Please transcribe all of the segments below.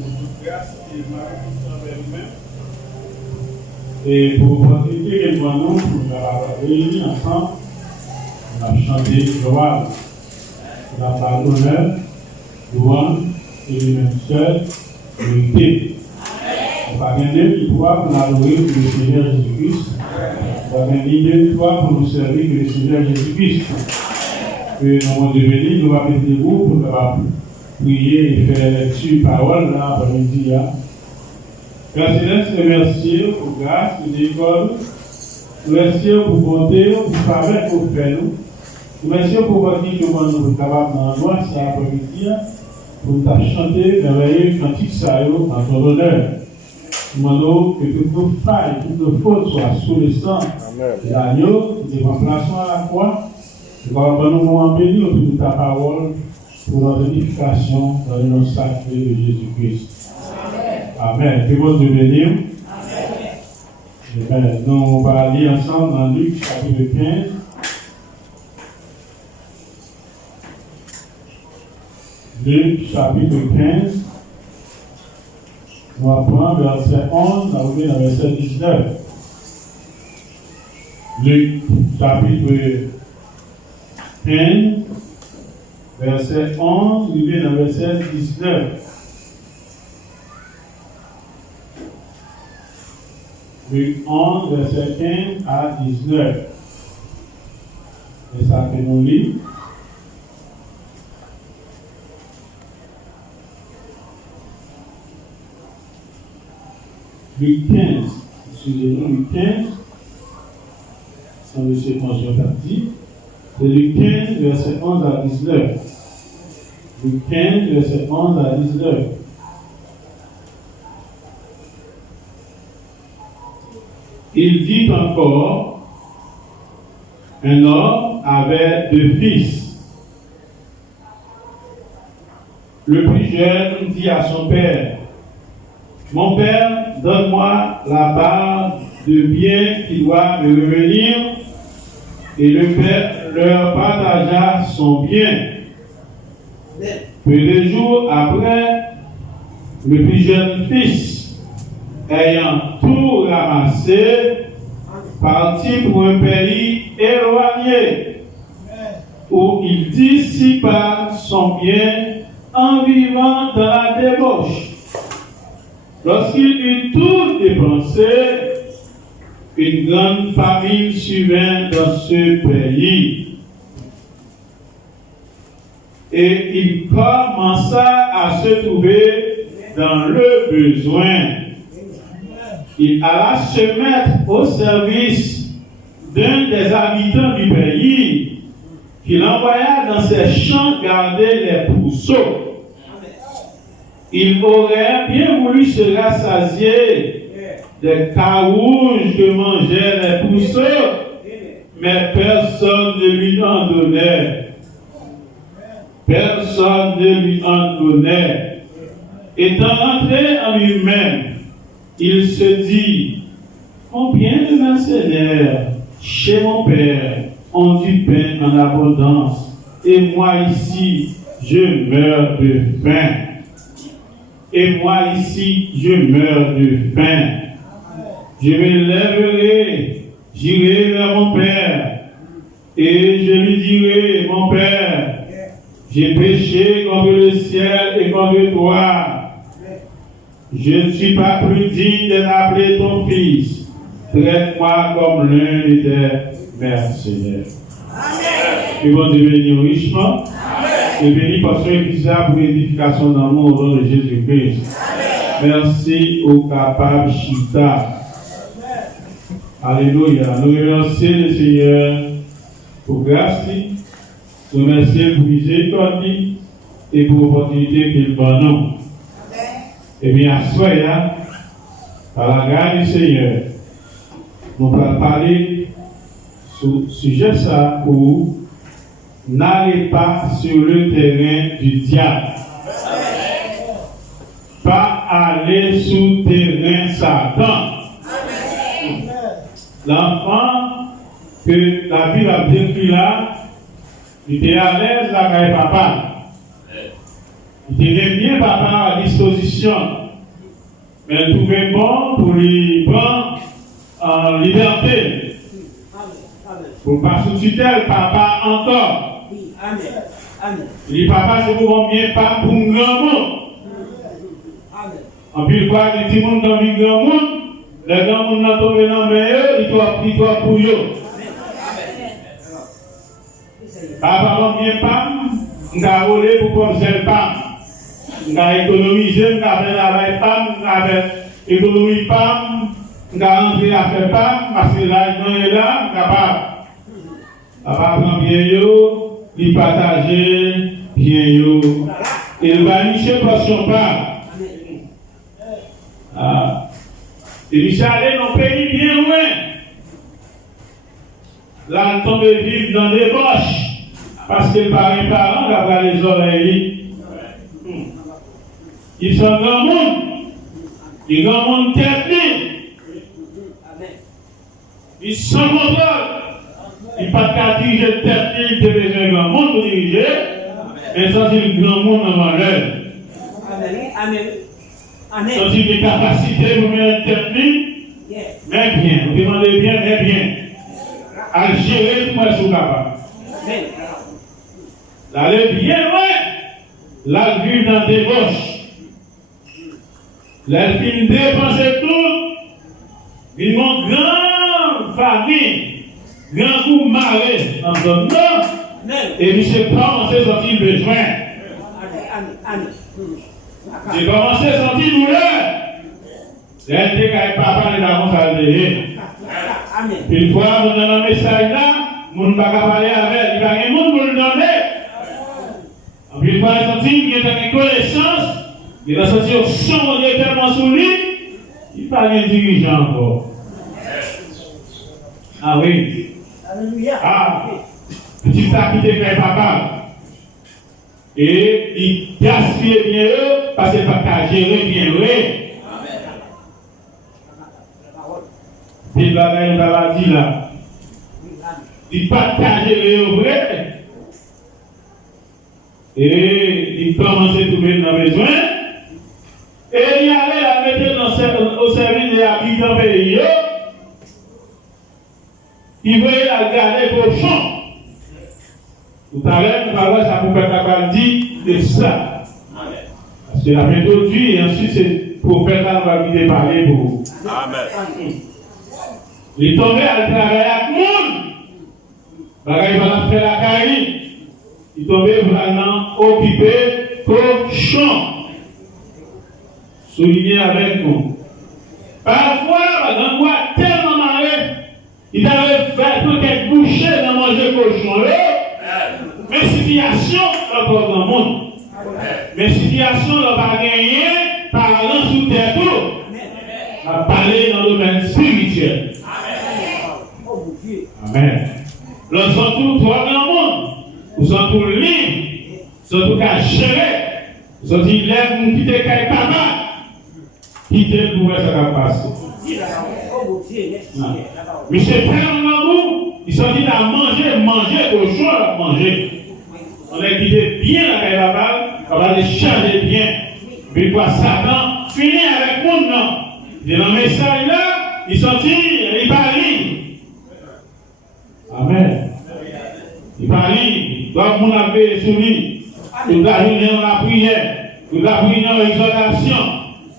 toute grâce et ma reconnaissance envers nous-mêmes. Et pour l'opportunité que nous avons pour réunir ensemble, on a chanté gloire, on a parlé d'honneur, louange, et lui-même seul, vérité. On va gagner une fois pour adorer le Seigneur Jésus-Christ. On va gagner une fois pour nous servir le Seigneur Jésus-Christ. Que nous allons devenir, nous allons mettre des groupes pour nous prier et faire lecture parole là après-midi. Merci, merci pour grâce, pour l'école. Merci pour bonté, pour faveur pour faire nous. Merci pour votre vie que nous sommes capables d'envoyer cet après-midi pour nous chanter merveilleux cantique ça en ton honneur. Nous demandons que toutes nos failles, toutes nos fautes soient sous le sang de l'agneau, de remplacement à la croix. Nous allons nous moments bénis autour de ta parole pour notre édification dans le nom sacré de Jésus-Christ. Amen. Que votre Dieu bénisse. Amen. Nous on va lire ensemble dans Luc chapitre 15. Luc chapitre 15. On va prendre verset 11, on va dans verset 19. Luc chapitre 15, verset 11, on va dans verset 19. Luc 11, verset 15 à 19. Et ça fait nous lire. Luc 15, excusez-nous, Luc 15, sans le séquence partie, c'est Luc 15, verset 11 à 19. Luc 15, verset 11 à 19. Il dit encore, un homme avait 2 fils. Le plus jeune dit à son père, mon père, donne-moi la part de bien qui doit me revenir. Et le père leur partagea son bien. Peu de jours après, le plus jeune fils, ayant tout ramassé, partit pour un pays éloigné, où il dissipa son bien en vivant dans la débauche. Lorsqu'il eut tout dépensé, une grande famine survint dans ce pays. Et il commença à se trouver dans le besoin. Il alla se mettre au service d'un des habitants du pays, qu'il envoya dans ses champs garder les pourceaux. Il aurait bien voulu se rassasier des carouges que mangeaient les pourceaux, mais personne ne lui en donnait. Personne ne lui en donnait. Étant rentré en lui-même, il se dit, combien de mercenaires chez mon père ont du pain en abondance, et moi ici, je meurs de faim. Et moi ici, je meurs de faim. Je me lèverai, j'irai vers mon père, et je lui dirai, mon père, j'ai péché contre le ciel et contre toi. Je ne suis pas plus digne d'être appelé ton fils. Traite-moi comme l'un de tes mercenaires. Que mon Dieu bénisse richement. Et bénis parce qu'il est pour l'édification d'amour au nom de Jésus-Christ. Merci au capable Chita. Alléluia. Nous remercions le Seigneur pour grâce, nous remercions pour miséricorde et pour l'opportunité qu'il donne nous. Et bien, à soi, par la grâce du Seigneur, nous allons parler sur le sujet ça où n'allez pas sur le terrain du diable. Pas aller sur le terrain Satan. L'enfant que la Bible a décrit là, il était à l'aise là avec papa. Il était bien papa à disposition. Mais il trouvait bon pour lui prendre en liberté. Pour ne pas sous tutelle, papa encore. Amen. Il dit, papa, c'est pour bien pas pour un grand monde. En plus, quoi, les petits monde dans le grand monde, les grands monde n'ont tombé dans le meilleur, il doit pour eux. Papa, bien pas, on a volé pour qu'on ne pas. On a économisé, on a fait la pas, on a fait économie pas, on a rentré à faire pas, parce que là, on est là, on a pas. Papa prend bien yo, il partage bien yo. Il va nicher pour son pas. Et il s'est allé dans le pays bien loin. Là, il tombe vivre dans des roches. Parce que par un parent, il a les oreilles. Ils sont grand monde. Ils sont grand monde technique. Ils sont contrôle. Il n'y a pas de diriger le technique, il y a un grand monde pour diriger. Mais ça, c'est le grand monde en valeur. Amen. Ça, c'est des capacités pour mettre technique. Mais bien. Vous demandez bien, mais bien. À gérer pour moi, sous capable. L'aller bien loin. Là, vivre dans des roches. Là, il dépenser tout. Ils ont une grande famille. Grand coup maré en zone nord. Et il s'est commencé à sentir le besoin. J'ai commencé à sentir douleur. J'ai dit que papa n'est pas comme ça. Une fois, on a un message là, on ne va pas parler avec, il n'y a pas de monde pour le donner. Une fois, il a senti qu'il y a une connaissance, il a senti au son de tellement sous lui, il parlait dirigeant encore. Ah oui. Ah, petit ça qui était fait papa. Et il gaspille bien eux, parce qu'il n'a pas gérer bien eux. Il va dire là. Il partage les vrai. Et il commence à trouver dans le besoin. Et il allait la mettre au service des habitants pays. Il voulait la garder pour le champ. Tout à l'heure, nous parlons, ça vous fait la dire de ça. Parce que la méthode et ensuite c'est prophète là, on va lui parler pour vous. Amen. Il est tombé à travailler avec le monde. Il va faire la carrière. Il est tombé vraiment occupé cochon. Souligné avec nous. Parfois, on voit tellement marré. Il avait fait peut-être boucher dans manger cochon. Mais situation dans le monde. Mais situation ne va pas gagner parlant sous terre tout. On va parler dans le domaine spirituel. Amen. Nous sommes tous trois dans le monde. Nous sommes tous libres. Nous sommes tous qu'à gérer. Nous sommes libres pour quitter quelque papa. Quitter pour voir ce qui va passer. Mais c'est pas dans nous. Ils sont dit à manger au choix, manger. On a quitté bien la caille papa. On va les charger bien. Mais quoi, Satan finit avec nous, non? Dans le message là, ils sont dit, ils parlent. Amen. Il parle, donc mon avait soumis, nous avons la prière, nous avons l'exhortation,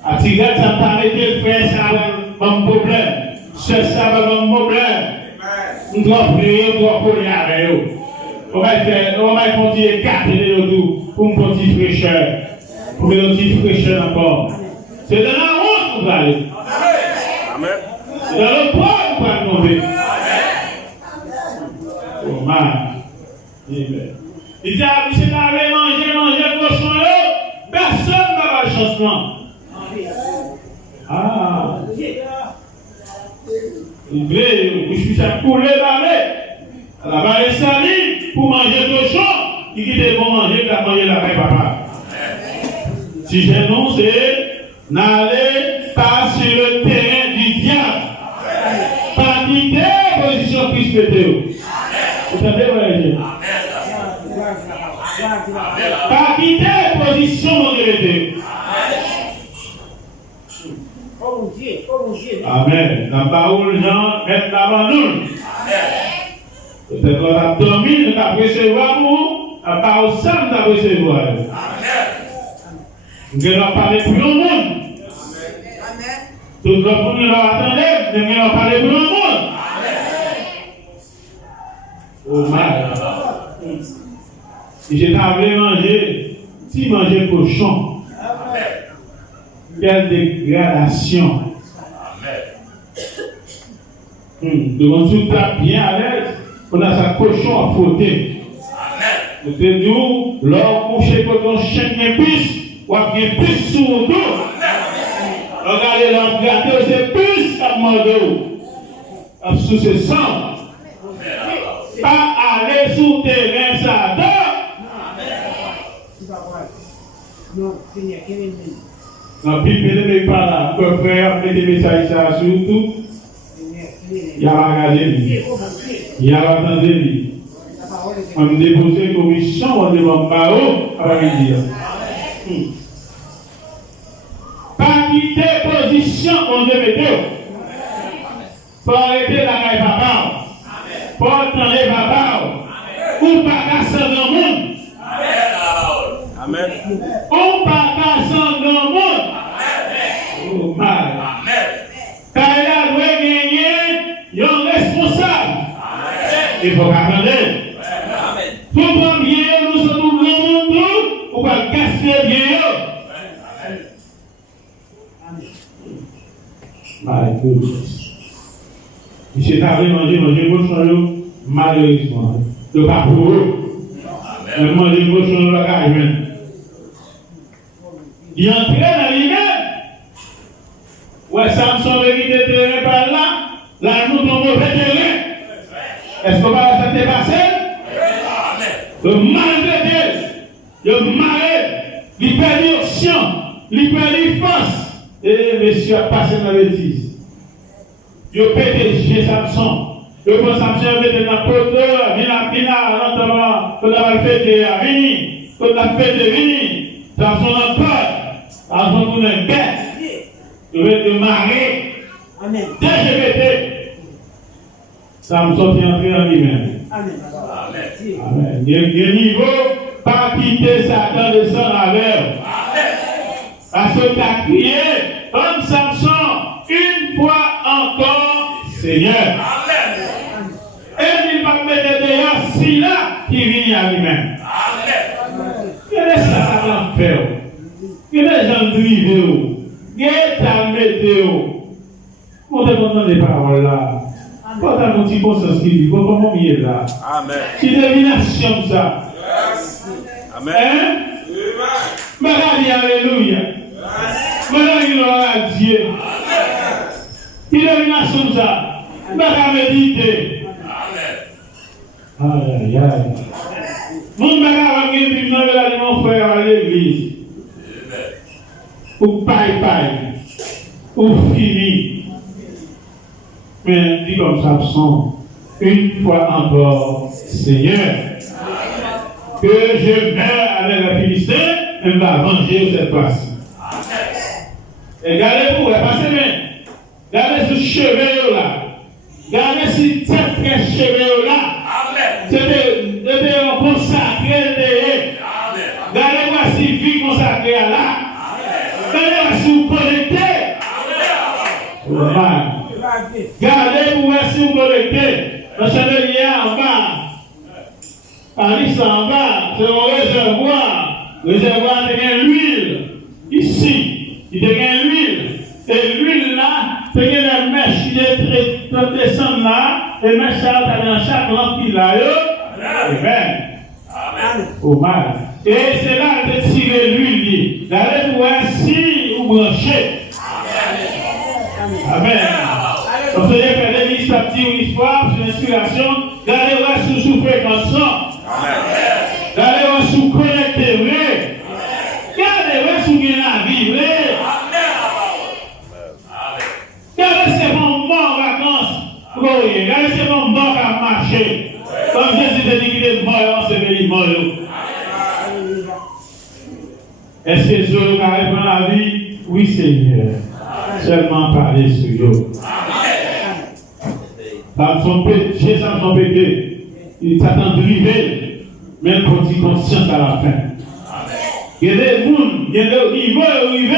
à tirer ça t'a arrêté, frère, ça a un problème, c'est ça a un problème. Nous devons prier, nous devons prier avec eux. On va continuer à garder le tout pour une petite fraîcheur, pour une petite fraîcheur encore. C'est dans la route que vous allez. Amen. C'est dans le poids que vous allez tomber. Oh man. Il dit à monsieur d'aller manger cochon là, personne n'a pas de changement. Ah. Il voulait, je suis à couler la la vallée salie pour manger cochon, il dit bon manger, il a mangé la paix papa. Si j'ai non, c'est n'allez pas sur le terrain du diable. Pas quitter position Christ météo. Vous savez, ouais, Pas quitter position de Dieu. Amen. La parole, Jean, met l'avant nous. Peut-être qu'on a dormi, nous avons recevoir nous, la parole ça, nous avons recevoir. Nous allons parler pour le monde. Tout le monde nous attendait, nous allons parler pour le monde. Oh my. Si j'ai pas manger, si manger cochon, quelle dégradation. Devant tout ça bien à l'aise, on a sa cochon à frotter. Nous te disons, l'or couché pour ton chien qui puce, ou bien puce sous le dos. Regardez l'or gâté, c'est puce à mordre. Sous ce sang. Pas aller sous terrain, ça dort. Non, Seigneur, quel est le La Bible ne pas là. Que frère, mettez des messages sur tout. Il y a regardé. Il y a entendu. On me dépose une commission, on demande pas où, à dire. Pas quitter position, on devait mettre. Pour arrêter la caille papa. Pour attendre papa. Ou pas casser dans le monde. Amen. On pas casser dans le monde. Oh my. Amen. Quand il a doit gagner, il y a un responsable. Il faut attendre. Tout le bien, nous sommes tout le monde, on va casser bien. My goodness. Monsieur Tavé manger cochon, malheureusement. Le pas pour eux. Manger cochon, le cas humain. Il entre dans lui-même. Ouais, Samson veut quitter le terrain par là. Là, nous sommes mauvais terrain. Est-ce qu'on va la faire passer? Le maltraité, le malade, il perd l'action, il perd les forces. Et monsieur a passé dans la bêtise. Il a pété Samson. Il a Samson était dans la poteau, il a lentement, il a fait à Vini, il a fait de Vini. Samson encore, Samson pour une bête. Il veut te marier. Amen. LGBT. Samson est entré en lui-même. Amen. Amen. Il y a un niveau, pas quitter Satan de son avers. Parce que tu as crié, comme Samson, une fois encore, Seigneur. Et il va mettre d'ailleurs si là, qui vient à lui-même. Quel est ça, Satan fait? Quel est le genre de vidéo? Quelle est ta météo? Comment tu entends des paroles là? Quand tu as un petit conscience qui dit, comment il est là? Amen. C'est une divination ça. Amen. Hein? Mais alléluia. Mais gloire à Dieu. C'est une divination ça. Mais méditer. Aïe, aïe, aïe. Mon bagage va gagner dans le mon frère à l'église. Ou paille. Ou fini. Mais dis comme Samson, une fois encore, Seigneur, que je meurs avec la Philistin, elle va venger cette fois-ci. Et regardez-vous, passez bien. Regardez ce cheveu là. Regardez ce tête très cheveu là. C'était consacré. Regardez-moi si vie consacrée à là. Regardez-moi si vous connectez. Gardez pour voir si vous connectez. Le chandelier en bas. Paris en bas. C'est un réservoir. Le réservoir de l'huile. Ici, il y a l'huile. Et l'huile là, c'est les mèches qui descendent là. Les mèches ça dans chaque lampe qui là. Amen. Au mal. Et c'est là que tirer l'huile. Gardez pour voir si vous branchez. Amen. Donc, vous avez fait des initiatives, une histoire, une inspiration. Gardez-moi sous fréquence. Gardez-moi sous connecté vrai. Gardez-moi sous bien la vie vrai. Gardez ces moments en vacances. Gardez ces moments à marcher. Comme Jésus a dit qu'il est mort, c'est venu mort. Est-ce que je vais répondre à la vie? Oui, Seigneur. Seulement parler sur eux. Ça son péché, ça son péché. Il s'attend privé, même pour dire conscience à la fin. Il y a des gens, il y a des arrivés,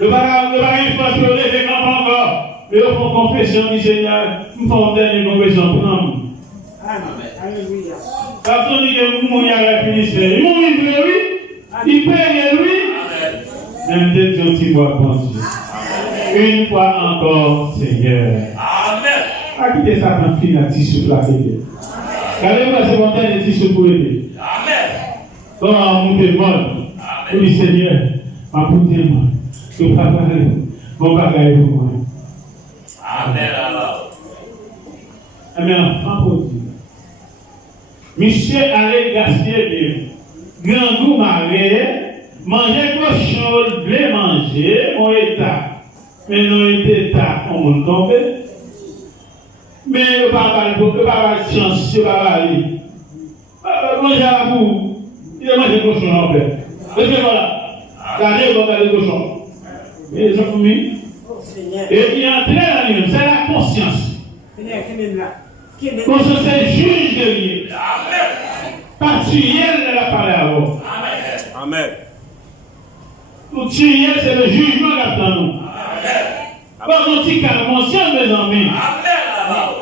le bagage faut se lever comme encore. Mais ils font confession du Seigneur, ils font dernière confession pour nous. Alléluia. Quand on dit que nous, il y a la finition, il mourit, oui, il paye, lui. Même des gens qui voient pour Dieu. Une fois encore, Seigneur. Amen. A quitter Satan finati sur la terre. Regardez-moi ce montagne de tissu pour aider. Amen. Comment monter le monde? Oui, Seigneur, ma poutre moi. Je prépare mon bagage pour moi. Amen. Alors. Mais enfant pour Dieu. Monsieur allait gaspiller bien. Grand goût marié, manger cochon, voulait manger, mon état. Mais non, état, on me tombe. Mais le papa, de chance, c'est pas aller. Manger à vous, il a mangé cochon en fait. Voilà. Regardez le cochon. Et les enfants, et il est entré dans lui, c'est la conscience. Conscience est juge de lui. Partiel de la parole. Amen. Tout tuer, c'est le jugement dans nous. Pas mon petit cas conscient, mes amis.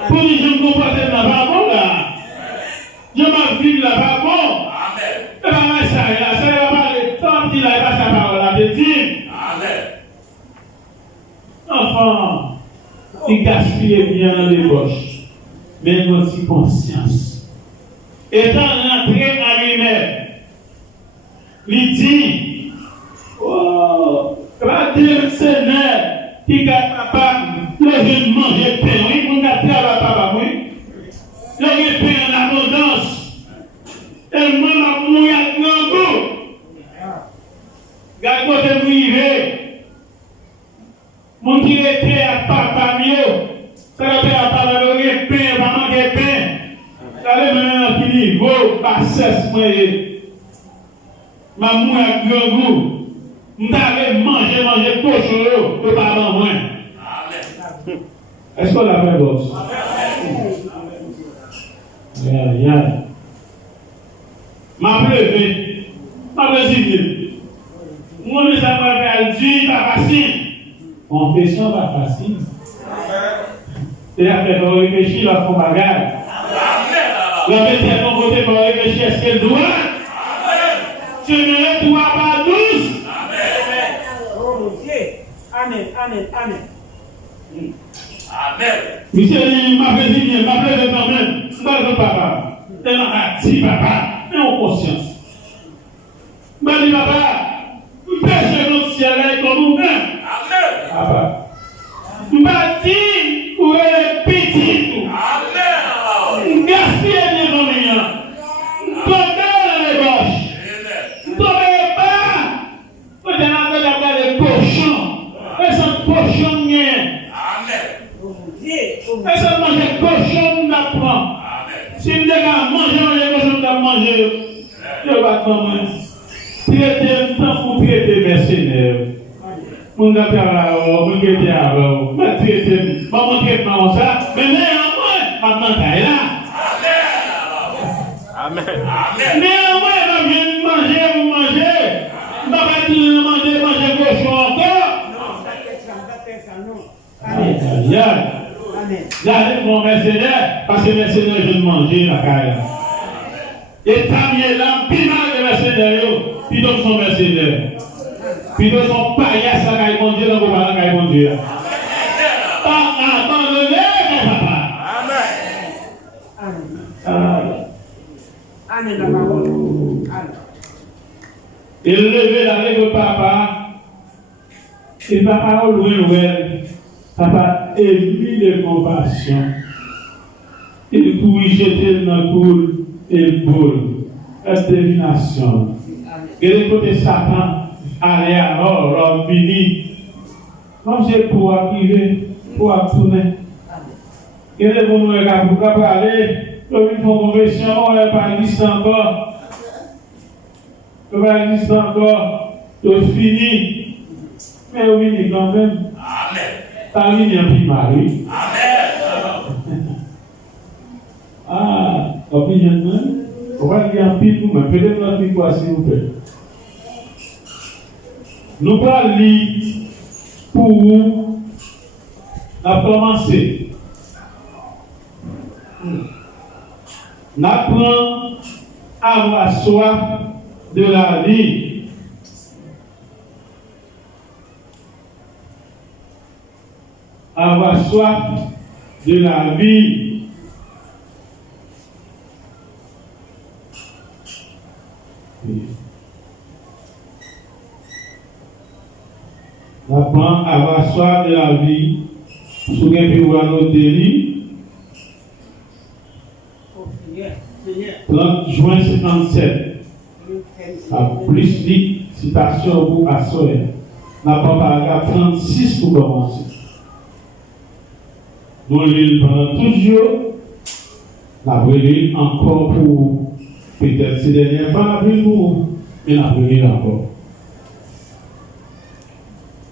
Pour les gens comporter dans la bon là. Je m'en vis là-bas bon. C'est pas mal ça, ça va parler. Tant qu'il a pas sa parole à te dire. Enfant, il gaspille bien dans les poches. Mais notre conscience. Étant rentré à lui-même, il dit, oh, regardez Seigneur, qui est capable de manger pain, oui, vous n'avez pas papa, oui. Le pain en abondance. Et moi, ma mouille à grand goût. Regardez de mouiller. Mon qui était à papa mieux. Ça va faire à papa le pain, pas manger pain. Allez maintenant qui niveau, pas cesse, moi. Ma mouille à grand goût. Nous allons manger cochon, que pas avant moi. Est-ce qu'on l'a fait d'autre? Rien. Ma pleuvé, ma résigné. Moi, je ne sais pas faire Dieu, pas facile. Confession, pas facile. C'est à faire réfléchir, la fond bagarre. La métier de mon côté pour réfléchir, est-ce qu'elle doit? Tu ne dois pas douce. Amen. Amen. Monsieur, ma présidente, ma pleuve quand même. C'est pas le papa. C'est un petit papa. Mais en conscience. Ma dit papa, pêche notre ciel comme nous-mêmes. Amen. Papa. Ma dit, où est le petit? Amen. Gaspille les familles. Tombez dans les gauches. Tombez pas. Vous êtes en train de les cochons. Et ce cochon n'est. Et ça mange cochon d'apprendre. Si vous devez manger les cochons d'apprendre, manger, je ne vais pas comment. Traiter le temps pour traiter mercenaires. Mon gars, mon gars, mais traiter, maman traite maman ça, mais néanmoins, maman est là. Amen. Néanmoins, elle vient manger, vous mangez. Vous ne pas toujours manger cochon encore. Amen. J'arrive mon mercenaire, parce que mercenaire, je ne mangeais la carrière. Et tant mieux là, puis mal de mercenaire, puis donc son mercenaire. Puis donc son paillasse, la carrière, mon Dieu, dans vos parents, la carrière, mon Dieu. Abandonnez, mon papa. Amen, la parole. Il levait la lèvre papa. Et papa, au loin, papa, émis de compassion. Il pouvait jeter dans le coul et boule. La divination. Et de côté Satan, allez alors, l'homme fini. Non, c'est pour arriver, pour tourner. Et les bons nous pour parler, comme une confession, on n'est pas existe encore. On n'est pas existe encore. c'est fini. Mais oui, quand même. Amen. T'as mis un petit mari. Amen. Ah, opinion, on va dire un petit peu, mais peut-être un petit quoi, s'il vous plaît. Nous allons lire pour vous à commencer. Nous apprenons à avoir soif de la vie. Avoir soif de la vie. Nous apprenons à avoir soif de la vie. Sous les bureaux à nos délits. 30 juin 57. La plus vite citation pour assurer. N'a pas paragraphe 36 pour commencer. Nous lisons pendant tout le jour. Nous lisons encore pour peut-être ces dernières fois avec nous. Et nous lisons encore.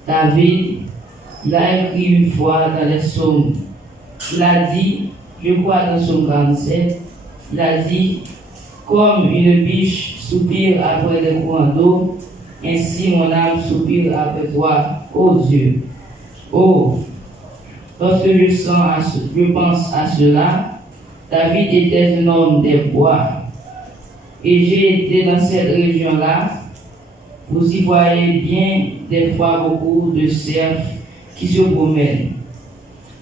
David, il a écrit une fois dans les psaumes. Il a dit, je crois dans Psaume 47, il a dit, comme une biche soupire après les courants d'eau, ainsi mon âme soupire après toi, ô Dieu. Oh, lorsque je pense à cela, David était un homme des bois. Et j'ai été dans cette région-là. Vous y voyez bien des fois beaucoup de cerfs qui se promènent.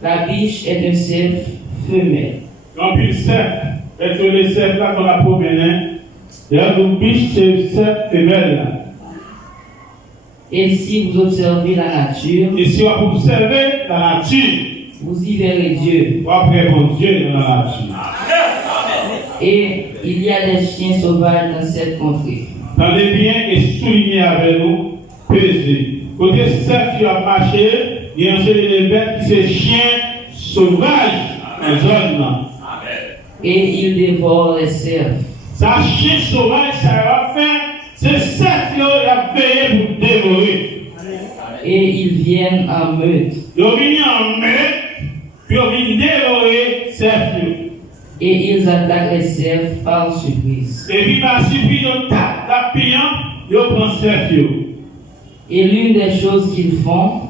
La biche est un cerf femelle. Donc, une cerf, est le cerf là qu'on a promené. Il y a une biche, c'est une cerf femelle. Et si vous observez la nature, Et si vous observez la nature, vous y verrez Dieu. vous après mon Dieu dans la nature. Et il y a des chiens sauvages dans cette contrée. Tendez bien et soulignez avec nous, pesez. Côté cerf qui a marché, il y a un seul des bêtes qui c'est chiens sauvages en zone. Et il dévore les cerfs. Ça, chien sauvage, ça va faire, c'est cerf qui a payé pour dévorer. Et ils viennent en meute. Ils viennent en meute, puis ils viennent dévorer cerf. Et ils attaquent les cerfs par surprise. Et puis par surprise, ils tapent la payant, ils prennent cerf. Et l'une des choses qu'ils font,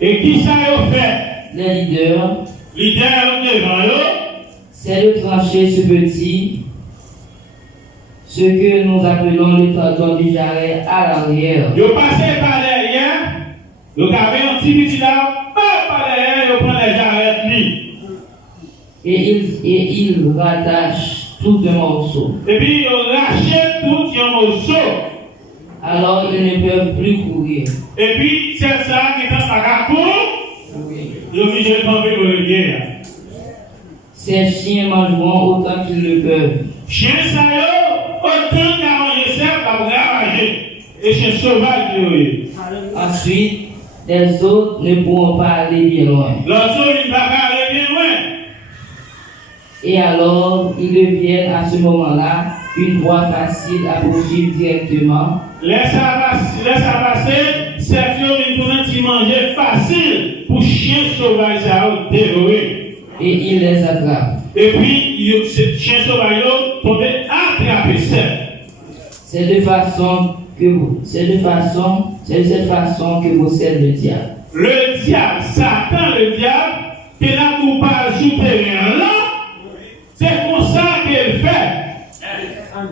Et qui ça a fait? les leaders, Leader devant eux, c'est de trancher ce petit, ce que nous appelons le tendon du jarret à l'arrière. ils passent par derrière, ils avaient un petit petit là, par derrière, ils prennent les jarrets. Et ils rattachent tout un morceau. Et puis ils rachètent tout un morceau. Alors ils ne peuvent plus courir. Et puis c'est ça qui est dans sa raconte. Ils ont obligé de tomber dans le guerre. Ces chiens mangeront autant qu'ils le peuvent. Chien ça yo, autant qu'à manger ça, va ravager. Et chien sauvage oui. Ensuite, les autres ne pourront pas aller bien loin. L'autre il ne va pas aller bien loin. Et alors, ils deviennent à ce moment-là une voie facile à poursuivre directement. Laisse ça passer, c'est un petit manger facile pour chien sauvage à dévorer. Et ils les attrapent. Et puis, ces chiens sauvages tombent attraper ça. C'est de cette façon que possède le diable. Le diable, Satan, le diable, qui est là pour pas souterrain là, c'est comme ça qu'il fait.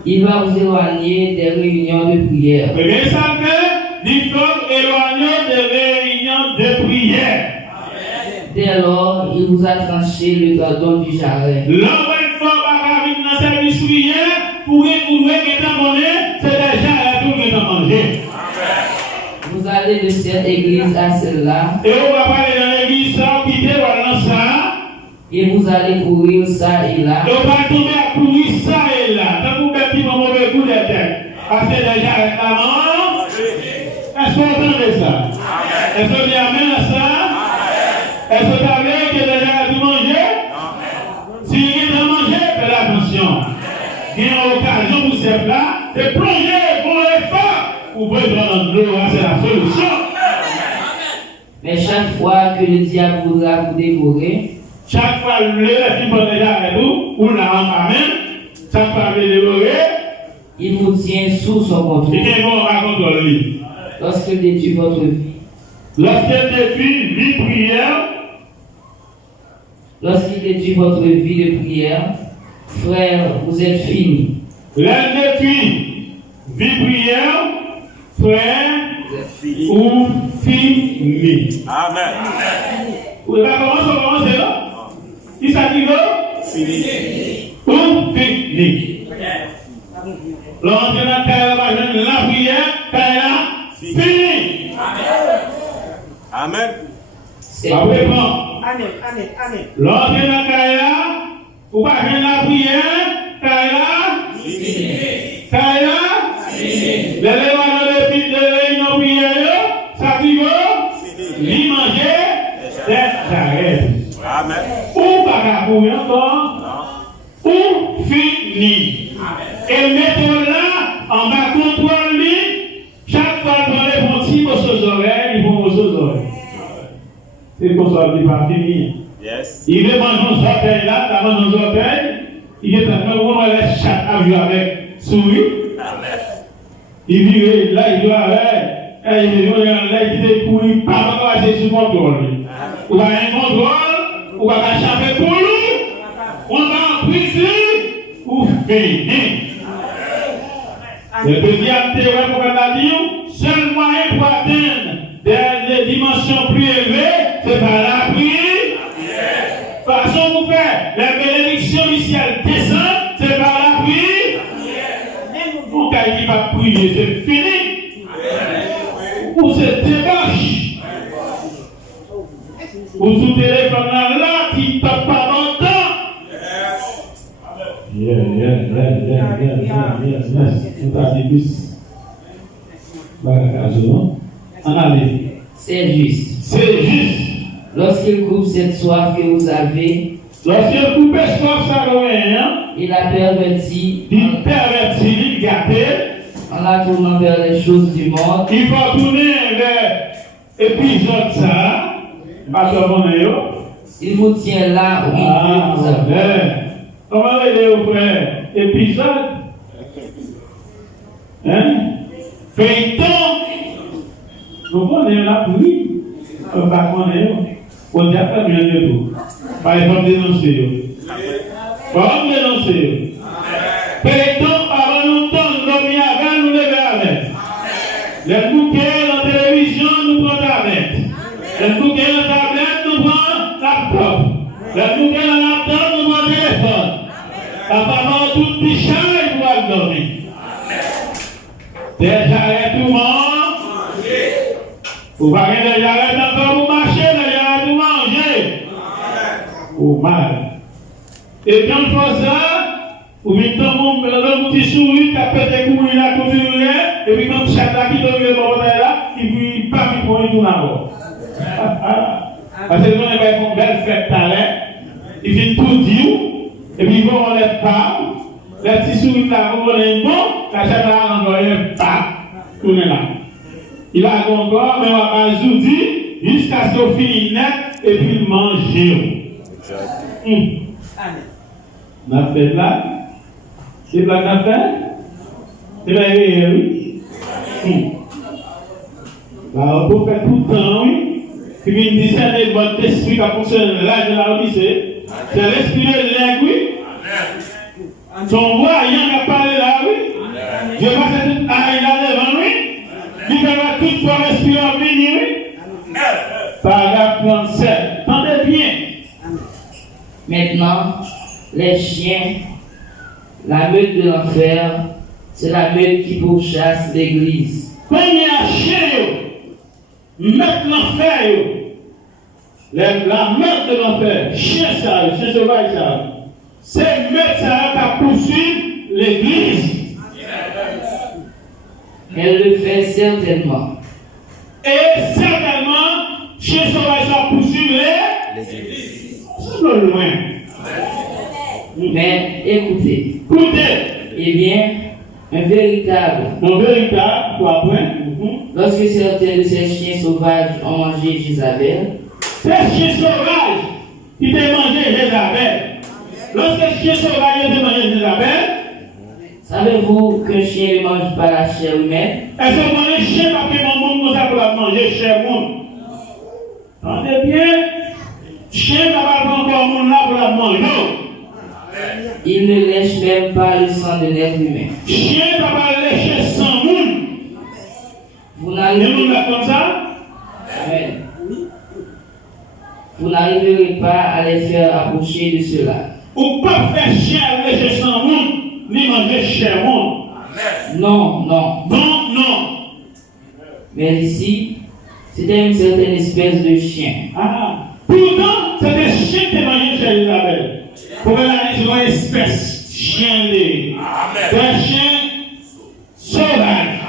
Il va vous éloigner des réunions de prière. Mais bien ça fait, il faut éloigner des réunions de prière. Dès lors, il vous a tranché le tendon du jarret. L'envoi faut pas venir dans cette service prière pour écouter qui est mangé, c'est déjà la tout qui est mangé. Vous allez de cette église à celle-là. Et on va parler dans l'église sans quitter dans ça. Et vous allez courir ça et là. Et on va tomber à courir ça et là. Quand vous mettez mon mauvais coup de tête, parce que déjà avec la mort, est-ce qu'on entend ça? Est-ce qu'on dit amen à ça? Est-ce que vous savez que déjà a tout mangé? Si vous avez mangé, faites attention. Il y a une occasion pour ce là de plonger pour l'effort pour besoin de l'eau, c'est la solution. Mais chaque fois que le diable voudra vous dévorer, chaque fois le film est déjà avec vous, ou la ramène, chaque fois le dévorer, il vous tient sous son contrôle. Et qu'il va contrôler lui. Lorsqu'il détruit votre vie, lorsqu'il détruit vie prière, lorsqu'il détruit votre vie de prière, frère, vous êtes fini. l'elle détruit vie prière, frère, ou fini. Amen. Vous ne pouvez pas commencer là? Il s'agit de Fini. ou fini. Lorsque la prière, fini. Amen. C'est Après, bon. Amen. Lorsque la prière, ou pas la prière, Fini. fini. Les éléments de réunion prière, ça dit que lui manger, c'est j'arrête. Amen. Ou pas courir encore, ou fini. Et mettons là, en bas contrôle lui, chaque fois qu'on les prend si aux oreilles, ils vont aux oreilles. C'est comme ça qu'il va finir. Yes. Il veut manger nos orteils là, t'as mangé nos orteils, il est en train de laisser chaque avion avec souris. Amen. Il vit là, il doit aller, il veut là, il dit pour lui, pas encore assez sous contrôle. Ou pas un contrôle, ou pas échapper pour lui, on va en prison, ou fini. Le deuxième théorème qu'on va dire, seul moyen pour atteindre des dimensions plus élevées, c'est par la prière. Façon pour faire, la bénédiction initiale descend, c'est par la prière. Vous qui va prier, c'est fini. Ou c'est débauche. Ou sous téléphone là, qui ne tape pas longtemps. C'est juste. C'est juste. Lorsqu'il coupe cette soif que vous avez, lorsqu'il coupe soif, ça hein? Il a perverti, il pervertit, il gâté, en la tournant vers les choses du monde. Il faut tourner vers l'épisode ça, il vous tient là où il vous a. Comment est au frère? Épisode? Hein? Feuilleton? Nous connaissons la pluie. On va connaître. On dit à faire bien de tout. Par exemple, dénoncer. Faut dénoncer. Feuilleton, avant nous donne, nous avec, nous lever avec. Les bouquets dans la télévision, nous prenons tablette. Les bouquets dans la tablette, nous prenons laptop. Les bouquets dans la laptop, nous prenons téléphone. Apparemment, tout petit chat, il doit dormir. Déjà, tout le monde. Vous voyez, déjà, encore pour marcher, déjà, pour manger. Ou mal. Et quand on fait ça, vous mettez le petit souris qui a pété le couille là, comme il est, et puis quand le chat là qui tombe le bord là, il ne peut pas pour tout d'abord. Parce que nous, on va une belle fête tout à l'heure, il vient tout dire. Et puis, ils vont les pas, les petits souris là, vont les bon, la chatte là, on va les pas, tourner là. Il a encore, mais on va pas dire, jusqu'à ce qu'on finisse net, et puis manger. On a fait là, c'est là qu'on a fait, c'est là, oui. Là, on peut faire tout le temps, oui. Puis, il dit, c'est le bon esprit qui a fonctionné là, je l'ai dit, c'est l'esprit de l'aigle. Son voix, il y a parlé là, oui. Je passe tout à là devant lui. Il va tout pour respirer en béni, oui. Paragraphe 37. Tendez bien. Maintenant, les chiens, la meute de l'enfer, c'est la meute qui pourchasse l'église. Première chien, meute l'enfer, la meute de l'enfer, chien sale, chien sauvage sale. C'est meute ça qui poursuit l'église. Elle le fait certainement. Et certainement, chien sauvage ça poursuit l'église. C'est loin. Mais écoutez. Écoutez. Eh bien, Un véritable. Mon véritable, trois points. Lorsque certains de ces chiens sauvages ont mangé Jézabel, Ces chiens sauvages qui t'ont mangé Jézabel. Lorsque les chiens sauvages ont mangé Jézabel, savez-vous qu'un chien ne mange pas la chair humaine? est-ce que vous avez chien parce que mon monde nous a pour manger chair monde? Entendez bien, chien n'a pas encore mon là pour la manger. Il ne lèche même pas le sang de l'être humain. Chien n'a pas léché sans monde. Vous Et n'arriverez nous là comme ça? Amen. Vous n'arriverez pas à les faire approcher de cela. Ou pas faire chien lécher sans monde, ni manger chair monde. Non, non. Non, non. Mais ici, c'était une certaine espèce de chien. Ah, pourtant, c'est des chiens qui mangent chez Isabelle. Pour que la c'est une espèce chien de. C'est un chien sauvage.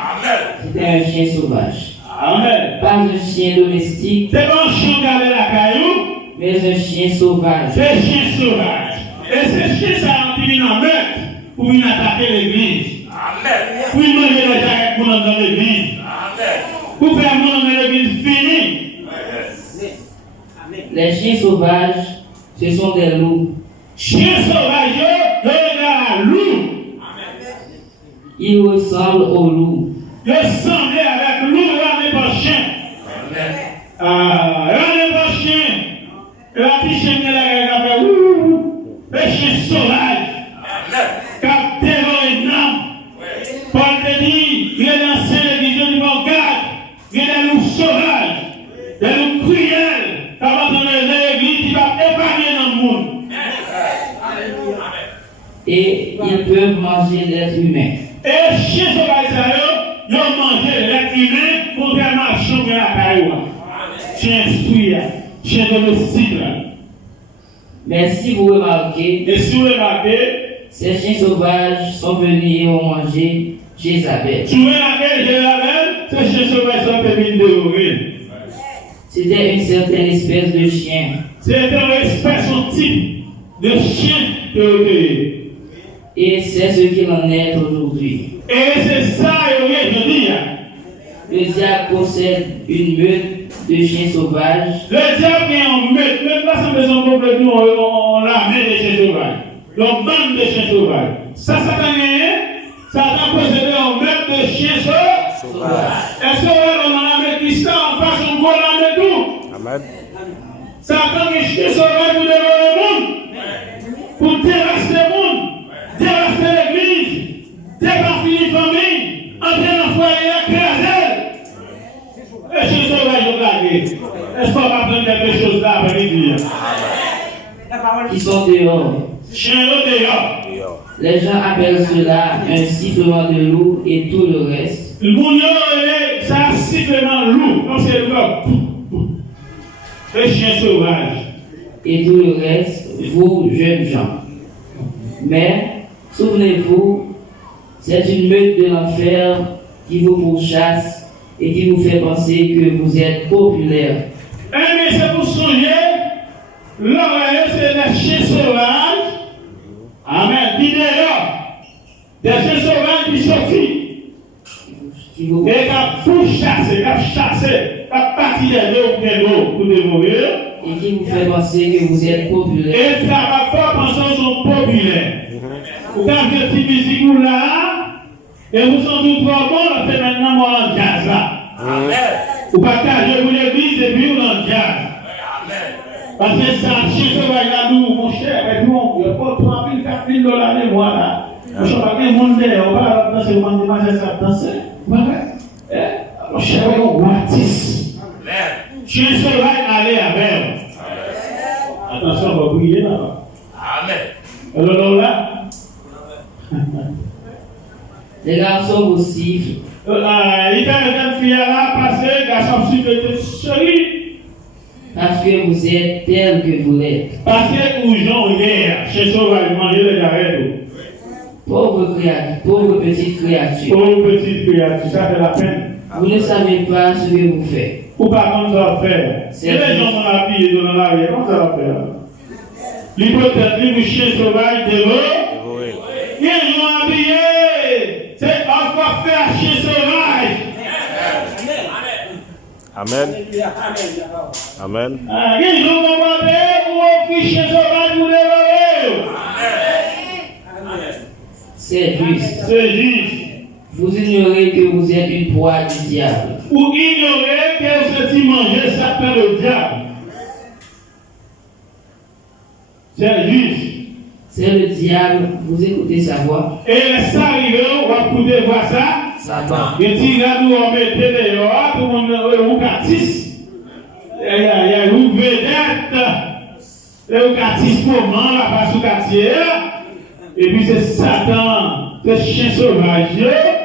C'était un chien sauvage. Amen. Pas un chien domestique, C'est pas un chien garder la caillou, mais un chien sauvage. c'est un chien sauvage. Et ces chiens, ça a été en meurtre pour venir attaquer l'église. Pour manger les jaquettes pour dans l'église. Pour faire manger l'église finie. Les chiens sauvages, ce sont des loups. Chien sauvage, le gars loup. Ils ressemblent aux loups. Il semblait avec loup, il n'est pas chien. Ah, il n'est pas chien. La petite chien qui a fait ouh, le chien sauvage. Qui a dévoré une âme. Paul te dit, il est lancé l'église du bon garde. Il y a des loups sauvages, des loups cruels. Qui va dans l'église, qui va épargner dans le monde. Et ils peuvent manger l'être humain. Et chien sauvage, ils ont mangé l'être humain pour faire marcher dans la caillou. Chien instruit, chien domestique. Mais si vous remarquez, Et si vous remarquez, ces chiens sauvages sont venus et ont mangé Jézabel. tu vois laquelle Jézabel, ces chiens sauvages sont venus dévorer. C'était une certaine espèce de chien. C'est une espèce, un type de chien que vous créez. Et c'est ce qu'il en est aujourd'hui. Et c'est ça, je dis. Le diable possède une meute de chiens sauvages. Le diable est en meute. Même là, ça me semble complètement on l'armée des chiens sauvages. Donc, bande de chiens sauvages. Ça a gagné. Ça a possédé en meute de chiens sauvages. Est-ce qu'on a l'armée Christ en face, on voit l'armée tout? Amen. Ça a gagné chiens sauvages pour dévorer le monde. Pour terrasser le monde. Terrasser l'église. Départir les familles. Entrer dans le foyer, écraser. Les chiens sauvages ont gagné. Est-ce qu'on va prendre quelque chose là avec l'église? Qui sont dehors. Chien dehors. Les gens appellent cela un sifflement de loup et tout le reste. Le monde, ça a sifflement loup. Comme c'est loup. Les chiens sauvages. Et tout le reste, vous, jeunes gens. Mais, souvenez-vous, c'est une meute de l'enfer qui vous pourchasse et qui vous fait penser que vous êtes populaire. Mais c'est pour songer, l'oreille, c'est les chiens sauvages. Amen. Qui dehors. Des chiens sauvages qui sortent. Qui vous... Et qui a pourchassé, qui a chassé, qui a parti des deux pour dévorer. Et qui vous fait penser que vous êtes populaire. Et ça va faire penser sont populaires. Vous avez une petite musique là, et vous sentez trop bon, c'est maintenant moi en jazz là. Vous partagez pour l'église et puis vous en jazz. Parce que ça, chien sauvage là, nous, mon cher, et nous, il y a pas 3 000, 4 000 $, les mois là. Je ne sais pas quel monde est, on va danser, on va danser, ça danser. Mon cher, on va gratis. Chien sauvage, allez avec. Attention, on va briller là-bas. Amen. Alors là, Les garçons vous sifflent. il y a une fille là, parce que garçon siffle était solide. Parce que vous êtes tel que vous l'êtes. Parce que les gens hier, chez sauvage, manger les arrêts. Pauvre créature, pauvre petite créature. Pauvre petite créature, ça fait la peine. Vous ne savez pas ce que vous faites. Ou pas comme ça va faire. Si les gens sont habillés dans la rue, comment ça va faire? L'hypothèse, les chiens sauvages, des gens habillés. C'est Amen. Amen. C'est juste. C'est juste. Vous ignorez que vous êtes une proie du diable. Ou ignorer que ce qui mangeait Satan le diable. C'est juste. C'est le diable, vous écoutez sa voix. Et ça arrive, on va écouter voir ça. Satan. Et si nous on mettait dehors, tout le monde est catis. Il y a une vedette. Le catis moment, la passe au quartier. Et puis c'est Satan, ce chien sauvage,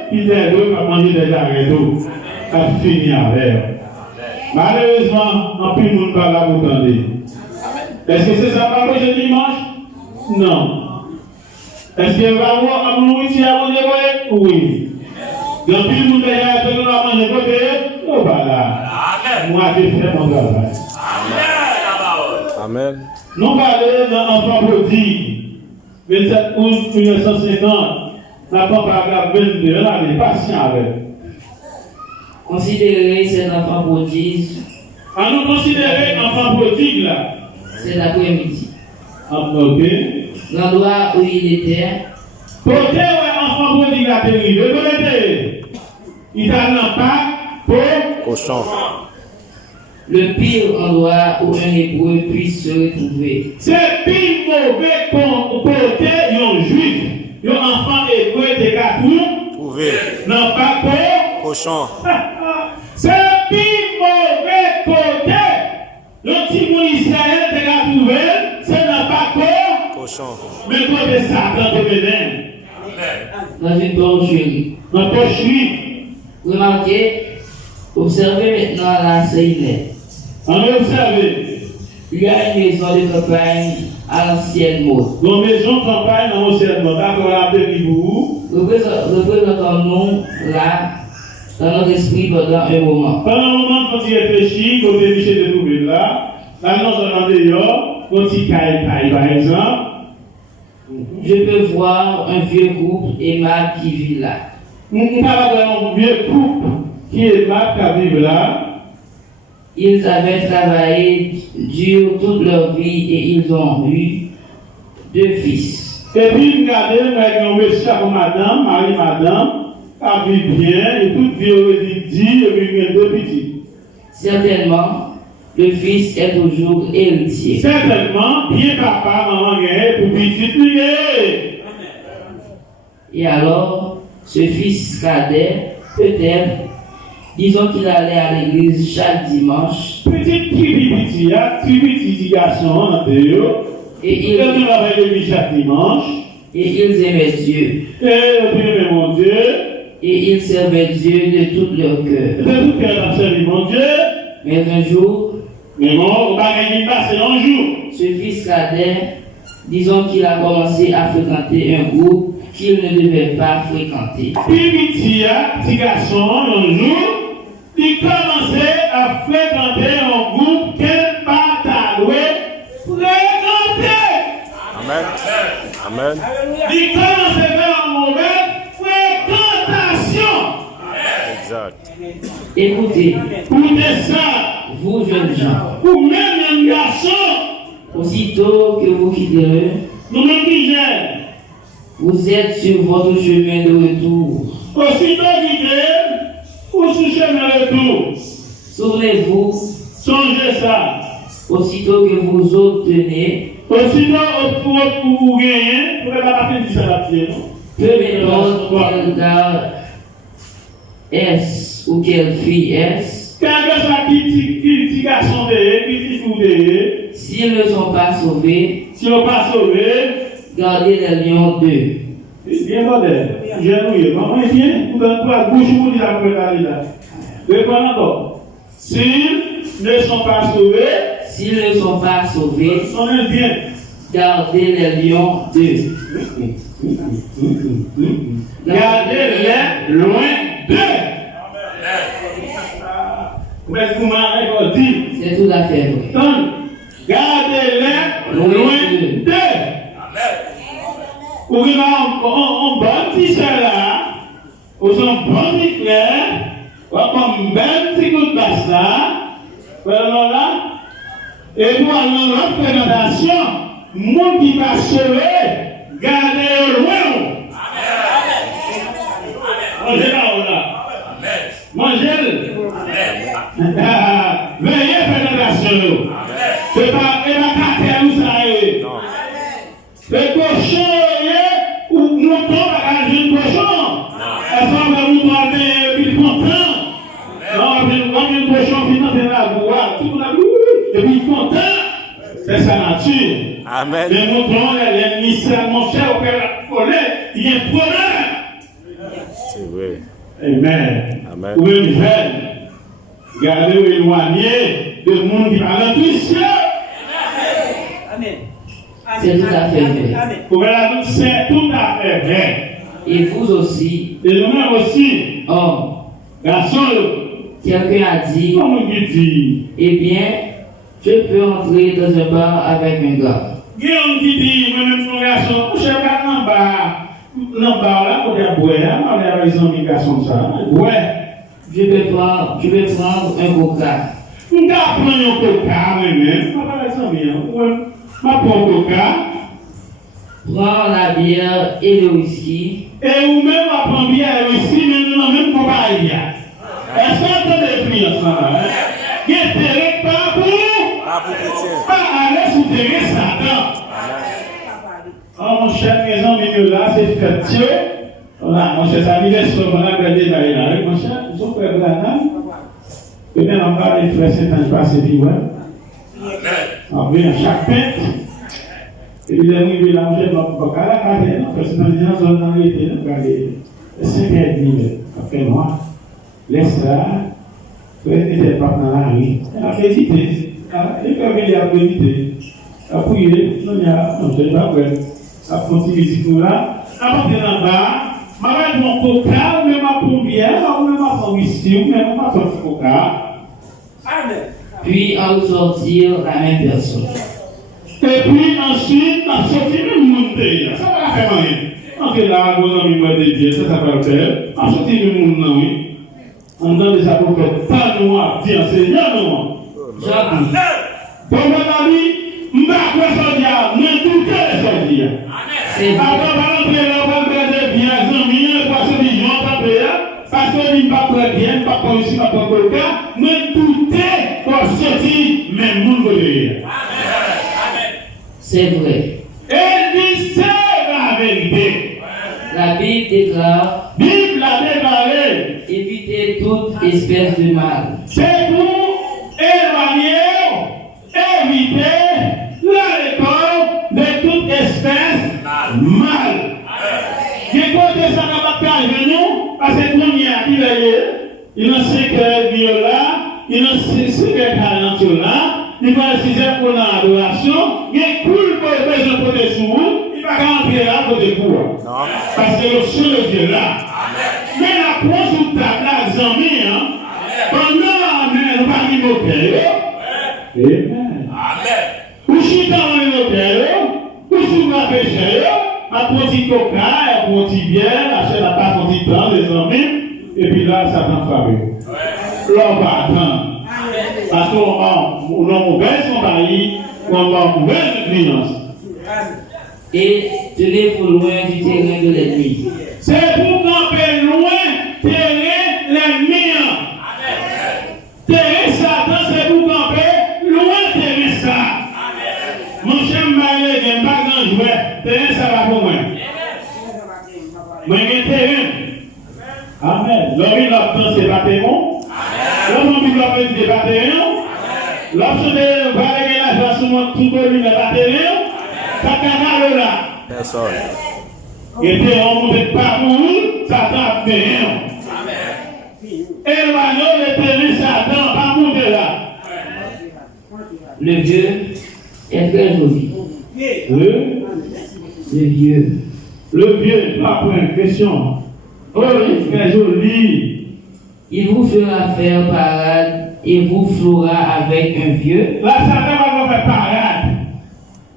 qui derrière va manger des arrêts a fini avec. Malheureusement, en plus, nous ne parlons pas vous entendre. Est-ce que c'est ça pas prochain dimanche? Non. Est-ce qu'il va avoir un nourriture à manger? Oui. Donc, puis, nous devons manger côté. Oh, voilà. Moi, j'ai fait mon travail. Amen. Nous parlons d'un enfant prodigue. 27 août 1950. La paragraphe 22. On est patient avec. Considérez cet enfant prodigue. À nous considérer enfant prodigue là. C'est l'après-midi. Ok. L'endroit où il était. Côté où enfant prodigue a terrible. Côté. Il a un pas pour. Cochon. Le pire endroit où un hébreu puisse se retrouver. C'est le pire mauvais côté d'un juif. Un enfant hébreu de Catou. Trouvé. Non pas pour. Cochon. C'est le pire mauvais côté. Le petit monde israélien de Catou. C'est non pas pour. Cochon. Mais côté Satan de Bénin. Dans une porcherie. Dans porcherie. Remarquez, observez maintenant la scène. On a observé. Il y a une maison de campagne à l'ancienne mode. Une maison de campagne à l'ancienne mode. D'accord, la Péribou. Représentons-nous là, dans notre esprit pendant un moment. Pendant un moment, quand il réfléchit, quand il Michel de trouver là, là, nous allons dehors, quand il caille, par exemple. Je peux voir un vieux couple aimable qui vit là. Nous parlons d'un vieux couple qui est aimable qui vit là. Ils avaient travaillé dur toute leur vie et ils ont eu 2 fils. Et puis, regardez, avec un monsieur comme madame, Marie-Madame, qui vit bien, et toute vie aurait dit, et puis il y a 2 petits. Certainement, le fils est toujours héritier. Certainement, bien papa, maman, pour petit, prier. Et alors, ce fils cadet, peut-être, disons qu'il allait à l'église chaque dimanche. Petit garçon, et ils aimaient Dieu. Et ils servaient Dieu de tout leur cœur. Mais un jour, ce fils cadet, disons qu'il a commencé à fréquenter un groupe qu'il ne devait pas fréquenter. Petit garçon, un jour, il commençait à fréquenter un groupe qu'elle n'a pas fréquenter. Amen. Amen. Il commençait à faire une mauvaise fréquentation. Exact. Écoutez, Écoutez ça, vous jeunes gens, ou même un garçon, aussitôt que vous quitterez, nous-mêmes qui gênent, vous êtes sur votre chemin de retour. aussitôt quitté, ou sur chemin de retour. Souvenez-vous, Songez ça. aussitôt que vous obtenez, Aussitôt vous gagnez, vous ne pouvez pas faire ça là-dessus, non? peu importe quel gars est-ce ou quelle fille est-ce, Quel que soit qui garçon derrière, qui fille derrière, s'ils ne sont pas sauvés, si on ne pas sauvé, gardez les lions d'eux. c'est bien modèle. J'ai maman est bien, vous donnez la bouche pour dire la première là. Répondez encore. S'ils ne sont pas sauvés, S'ils ne sont pas sauvés, sonnez bien. gardez les lions d'eux. Gardez-les loin d'eux. C'est tout à fait vrai. Gardez-les loin d'eux. Ou bien on bon petit là, ou son bon petit frère, on comme belle petit coup de basse là. Voilà là. Et nous allons notre présentation. Monde qui va sauver, gardez loin. Mangez là. Mangez. Veillez présentation. C'est pas évacuer où ça est. Le cochon ou mouton à la jeune cochon. Est-ce qu'on va nous demander puis content? Non, le cochon finit dans la boîte, tout le monde et puis content. C'est sa nature. Amen. Les moutons, les ministères, mon cher, au père, il y a un problème. C'est vrai. Amen. Amen. Ou une veille. Gardez-vous éloigné de monde qui parle en Christ. Amen. C'est tout à fait vrai. Amen. Voilà, c'est tout à fait vrai. Et vous aussi, Et nous-mêmes aussi, hommes, garçons, quelqu'un a dit, comme on dit, eh bien, je peux entrer dans un bar avec un gars. Guillaume qui dit, moi-même, mon garçon, je ne sais pas en bas, là, pour dire, ouais, on a raison, mes garçons, ça. Ouais. Je vais prendre un coca. On va prendre un coca, moi-même, pas raison, ouais. Ma prendre un coca. Prends la bière et le whisky. Et ou même à prendre bière aussi, mais nous n'avons même pas bière. Est-ce qu'on peut définir ça? Il y a intérêt pas pour chrétien. pas aller sous terrain Satan. Oh mon cher, mes amis, là, c'est fêtieux. Voilà, mon cher, c'est anniversaire, on a gardé là. Mon cher, nous sommes frères de la dame. Peut-être on va les frères Saint-Ange passer puis ouais. On vient à chaque fête. Et puis, là, il y a un peu de bocal à garder, parce que dans les zones dans l'été, on garde les 5h30, après moi. Laisse là, frère n'était pas dans la rue. Il a médité. Il a médité. Il a prié. Non, je ne sais pas quoi. Il a fait une musique là. Après, dans le bas, je vais mon coca, ou même ma pompière, ou même ma whisky, ou même ma coca. Amen. Puis en sortir la même personne. Et puis ensuite, on a sorti le monde de ça va faire rien. Donc là, vos amis me disent, ça va le faire. On a sorti le monde, oui. On donne des apôtres, pas noir, dit enseignant, non. Jacques, Bon, mon ami, je ne vais pas sortir, mais tout est sortir. c'est vrai. Après, on va rentrer là, on va regarder bien, les amis, parce que les gens sont prêts, parce que les gens ne sont pas bien, pas pour ici, pas pour le cas, mais tout est sorti, mais nous ne voulons pas. C'est vrai. Et dit c'est la vérité. La Bible déclare, Bible a déclaré, évitez toute espèce de mal. c'est pour éloigner, éviter l'école de toute espèce mal. J'ai compté ça dans la bataille de nous, parce que nous, il y a sait que viola, il y a sait que talent là. Il va essayer pour l'adoration, il est cool pour les besoins pour les sous, il va rentrer là pour des cours. Parce que le ciel est Dieu là. Mais la croix sous table, là, les amis, pendant on va y moquer. Amen. Ou si dans le moquer, ou si la péché, ma petite coca, ma petite bière, achète la part petite temps, les amis, et puis là, ça prend frappé. Là, on va attendre. Parce qu'on a une mauvaise compagnie, on a une mauvaise influence. Et tenez-vous loin du terrain de l'ennemi. C'est pour camper loin, terrain l'ennemi. Terrain Satan, c'est pour camper loin, terrain ça. Mon cher Malé, il n'y a pas grand jouet. Terrain ça va pour moi. Moi, j'ai terrain. Amen. L'homme, l'obtention, c'est pas terrain. L'homme qui doit faire des bataillons, l'option de balayer la joie sur mon tout le bataillon, ça canal là. Personne. Et puis on ne peut pas mourir, Satan a fait rien. Éloignons le terrain, Satan, pas mourir là. Le vieux est très joli. Le vieux, pas pour une question. Oh, il est très joli. Il vous fera faire parade et vous flouera avec un vieux. Là, Satan va faire parade.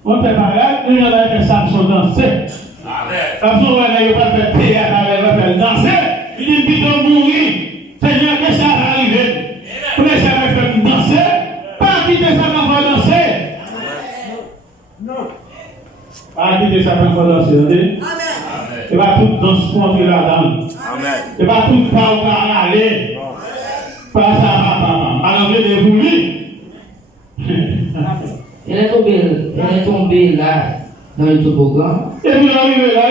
On fait parade, il va faire Samson danser. Samson va faire théâtre, il va faire danser. Il dit, puis on mourir. Seigneur, qu'est-ce que ça va arriver? à quitter sa conférence. Amen. Et pas tout dans ce qu'on fait là-dedans. Amen. Et pas tout pas où aller. Pas ça, papa. À l'envers de vous, Elle est tombée là, dans le toboggan. Et vous arrivez là,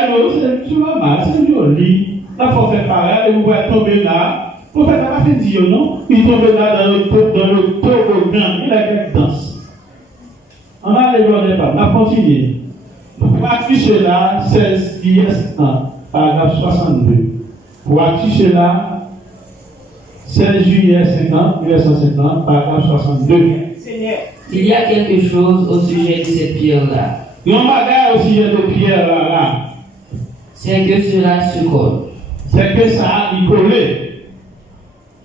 c'est normal, c'est joli. Là, il faut faire pareil, et vous pouvez tomber là. Vous ne pouvez pas faire dire non. Il tombe là dans le toboggan, il a quelque danse. On va aller voir les femmes, on va continuer. Pour afficher là, 16 IS1, paragraphe 62. Pour afficher là, 16 juillet 50, 1950, paragraphe 62. Il y a quelque chose au sujet de cette pierre-là. Il y a un bagage au sujet de pierre là. C'est que cela se colle. C'est que ça, il collait.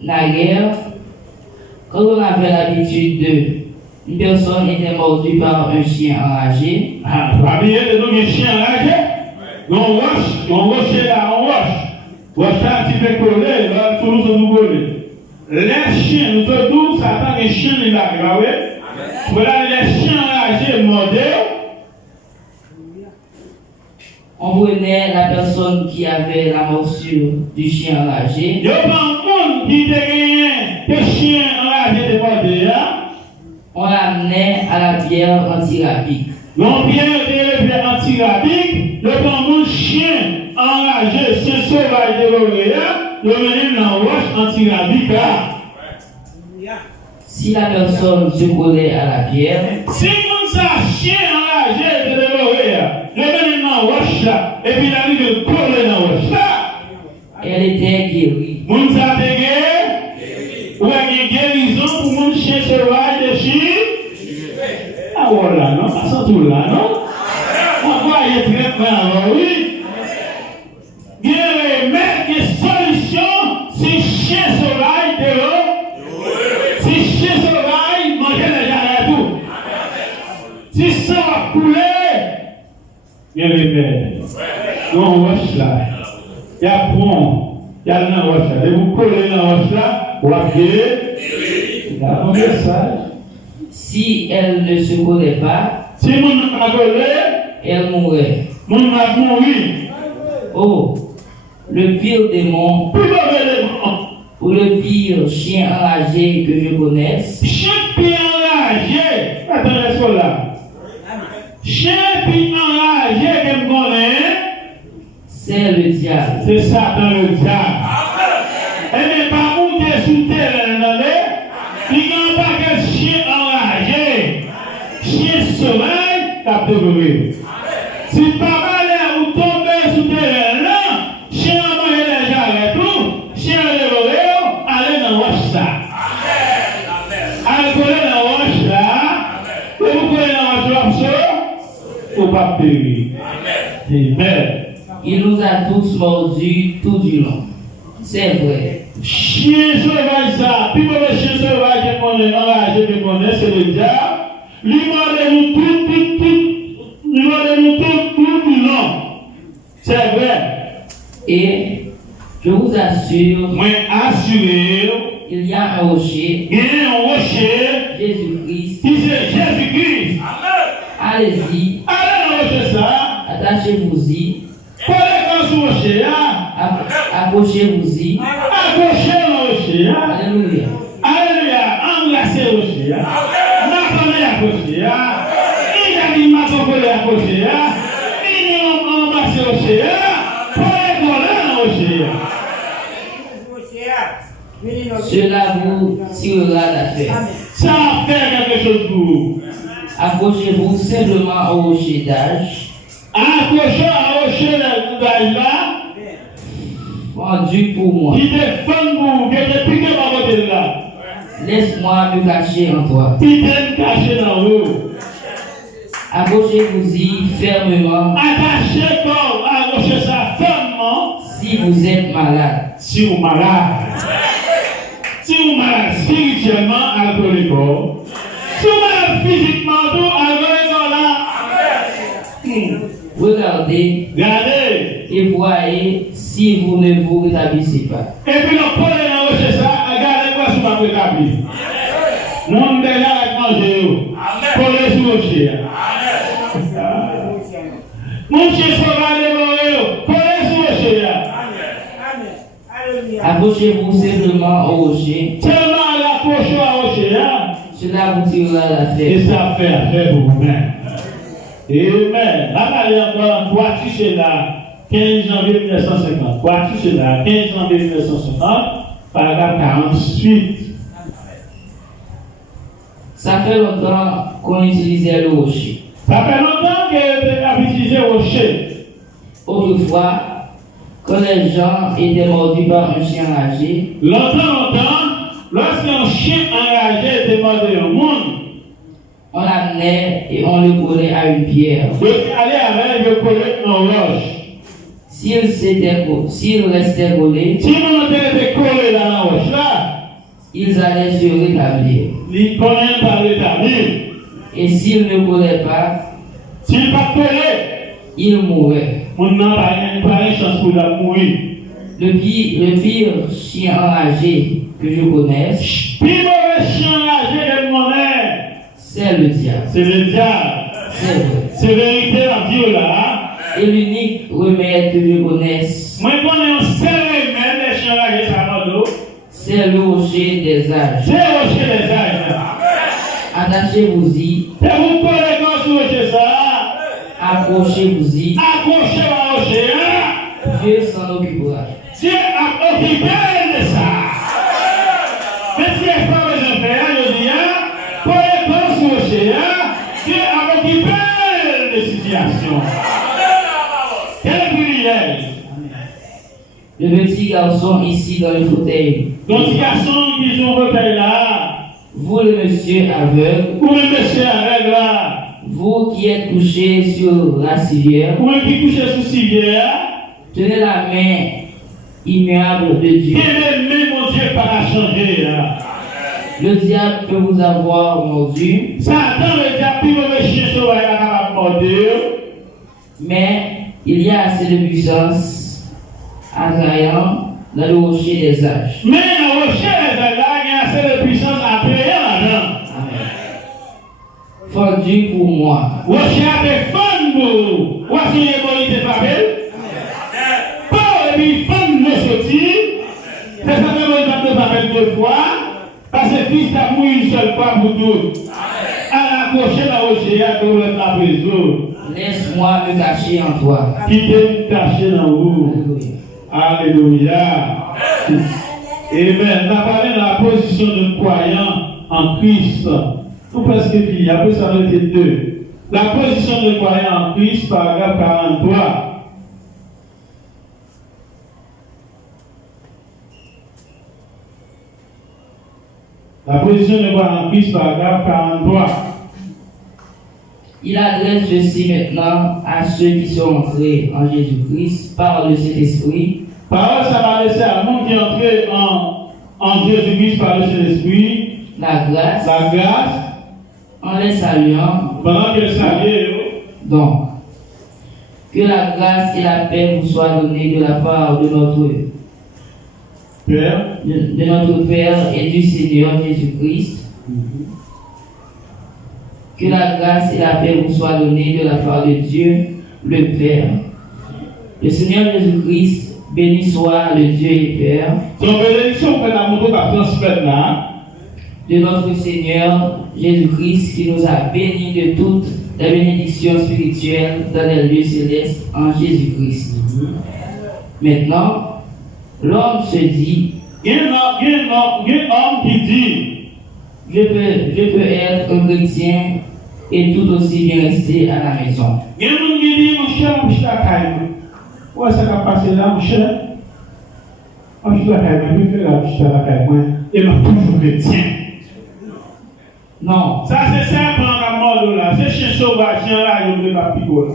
Naguère, quand on avait l'habitude une personne était mordue par un chien enragé. Ah, parmi eux, nous, un chien enragé. On roche là, on roche. Roche là, tu fais coller, là, tout nous nous coller. Les chiens, nous tous, ça attend les chiens de la grave. Voilà, les chiens enragés mordaient. On prenait la personne qui avait la morsure du chien enragé. Il y a pas un monde qui était gagné, que chien enragé de morder. On l'amenait à la pierre antirabique. Donc, pierre de pierre antirabique, le bambou chien enragé, chien sauvage de l'oréal, le menait dans la roche antirabique. Si la personne se collait à la pierre, si on sa chien enragé de l'oréal, le menait dans la roche là, et puis il arrive de coller dans la roche là, elle était guérie. Moun sa te guéri, ou a une guérison pour mon chien sauvage de chien. Ah voilà, non, ça sent tout là, non? On voit y est très bien, oui. Bien, mais quelle solution si chien sauvage de l'eau? Si chien sauvage mangeait les gens et tout. Si ça va couler, bien les bêtes. Non, roche là. Il y a bon, il y a dans roche là. Et vous collez dans roche là, vous avez un message. Si elle ne se collait pas, si mon a collé, elle mourrait. Mon a mouru. Oh, le pire démon, ou le pire chien enragé que je connaisse, chien pire enragé, attendez là. Chien pire enragé que je connais, c'est le diable. c'est Satan le diable. Elle n'est pas montée sous terre, il n'y a pas que chien enragé, chien sauvage, t'as dévoré. Si papa là ou tombé sous terre là, chien a mangé les gens et tout, chien a dévoré, allez dans la roche ça. Allez coller dans la roche là, et vous collez dans la roche là, faut pas périr. Amen. Il nous a tous mordus tout du long. C'est vrai. Chien sauvage ça, puis le chien sauvage qu'on est enragé, que qu'on est, c'est le diable. Lui morde nous tout du long. C'est vrai. Et je vous assure, Moi, assuré, il y a un rocher, il y a un rocher, Jésus-Christ. qui c'est Jésus-Christ. Allez-y, Allez dans le rocher ça, attachez-vous-y, collez dans ce rocher là, accrochez-vous-y. accrochez dans le rocher là. Alléluia. Alléluia, embrassez le rocher là. M'attendez à rocher là. Il a dit m'attendez à rocher là. Il a embrassé le rocher là. Collez dans le rocher là. Cela vous tirera d'affaire. Ça va faire quelque chose pour vous. Accrochez-vous simplement au rocher d'âge, Accrochez à rocher là, rendu pour moi. qui défend vous, qui est piqué par côté là. Laisse-moi me cacher en toi. Qui est caché dans vous. Accrochez-vous-y fermement Attachez corps à rocher ça fermement. si vous êtes malade. Si vous malade. Si vous malade spirituellement, alcooliquement. Si vous malade physiquement, tout, alcooliquement là. Regardez Regardez. et voyez si vous ne vous rétablissez pas. Et puis nous prenons dans rocher ça, regardez-moi si vous m'avez rétabli. Nous déjà avec manger. Collez sur le rocher. Mon chien sauvage devant eux. Collez sur le rocher. Approchez-vous simplement au rocher. Seulement l'approche au rocher. Cela vous tirera la Et tête. ça fait affaire pour vous-même. Amen. La parole encore, vois-tu cela? 15 janvier 1950. Vois-tu cela? 15 janvier 1950, paragraphe 48. Ça fait longtemps qu'on utilisait le rocher. Ça fait longtemps qu'on a utilisé le rocher. Autrefois, quand les gens étaient mordus par un chien enragé, Longtemps, lorsqu'un chien enragé était mordu au monde, on l'amenait et on le collait à une pierre. il allait avec le collet en roche. S'il restait collé, Si on était collé dans la roche là, ils allaient se rétablir. il connaît par l'établir. Et s'ils ne collaient pas, S'il pas collé, ils mouraient. on n'a pas une chance pour la mourir. Le pire chien enragé que je connaisse, Puis mauvais chien enragé de monnaie, c'est le diable. c'est le diable. C'est vrai. C'est vérité la Dieu là. Et l'unique remède que je connaisse, Moi, je connais un seul remède des chiens enragés par l'eau. c'est le rocher des âges. C'est le rocher des âges là. Attachez-vous-y, Et vous collez quand sur le rocher ça, accrochez-vous-y, accrochez au rocher là. Dieu s'en occupera. Dieu a occupé de ça. Mais si les femmes et les enfants, je dis, collez quand sur le rocher là, Dieu a occupé de situation. Quel privilège. Le petit garçon ici dans le fauteuil, Donc, les garçons qui sont fauteuil là, vous le monsieur aveugle, ou le monsieur avec là, vous qui êtes couché sur la civière, ou le qui couche sous civière, tenez la main immuable de Dieu. aimez mon Dieu par à changer là. Le diable peut vous avoir mordu, Satan, le diable, puis mauvais chien sauvage est capable de mordir. mais il y a assez de puissance attrayant dans le rocher des âges. Mais le rocher des âges, il y a assez de puissance à payer là-dedans. Amen. Fendu pour moi. Rocher a des femmes pour. Voici les bolides de Babel. Paul et puis femmes ne sortir. C'est ça que le de Babel deux fois. Parce que Christ a mouru une seule fois pour toutes. À accrocher la rocher, à trouver la prison. Laisse-moi me cacher en toi. Quittez me cacher dans vous. Alléluia. Alléluia. Amen. On a parlé de la position de croyant en Christ. Tout presque fini. Après ça, on était deux. La position de croyant en Christ, paragraphe 43. La position de croyant en Christ, paragraphe 43. Il adresse ceci maintenant à ceux qui sont entrés en Jésus-Christ par le Saint-Esprit. Parole, ça va laisser à monde qui est entré en Jésus-Christ par le Saint-Esprit. La grâce, La grâce, en les saluant. pendant que le salut, Donc, que la grâce et la paix vous soient données de la part de notre Père, Père et du Seigneur Jésus-Christ. Que la grâce et la paix vous soient données de la part de Dieu, le Père. Le Seigneur Jésus-Christ, béni soit le Dieu et Père son bénédiction que la moto va transmettre là, de notre Seigneur Jésus-Christ qui nous a bénis de toutes les bénédictions spirituelles dans les lieux célestes en Jésus-Christ. Maintenant, l'homme se dit, il y a un homme qui dit, je peux être un chrétien et tout aussi bien rester à la maison. il y a un homme qui dit, mon cher, je suis à Caïman. Où est-ce que ça passe là, mon cher? Je suis à Caïman, je fais là, je suis à Caïman. Et je suis toujours chrétien. Non, Ça, c'est simple en mort là. C'est chien sauvage, chien là, il ne veut pas picoler.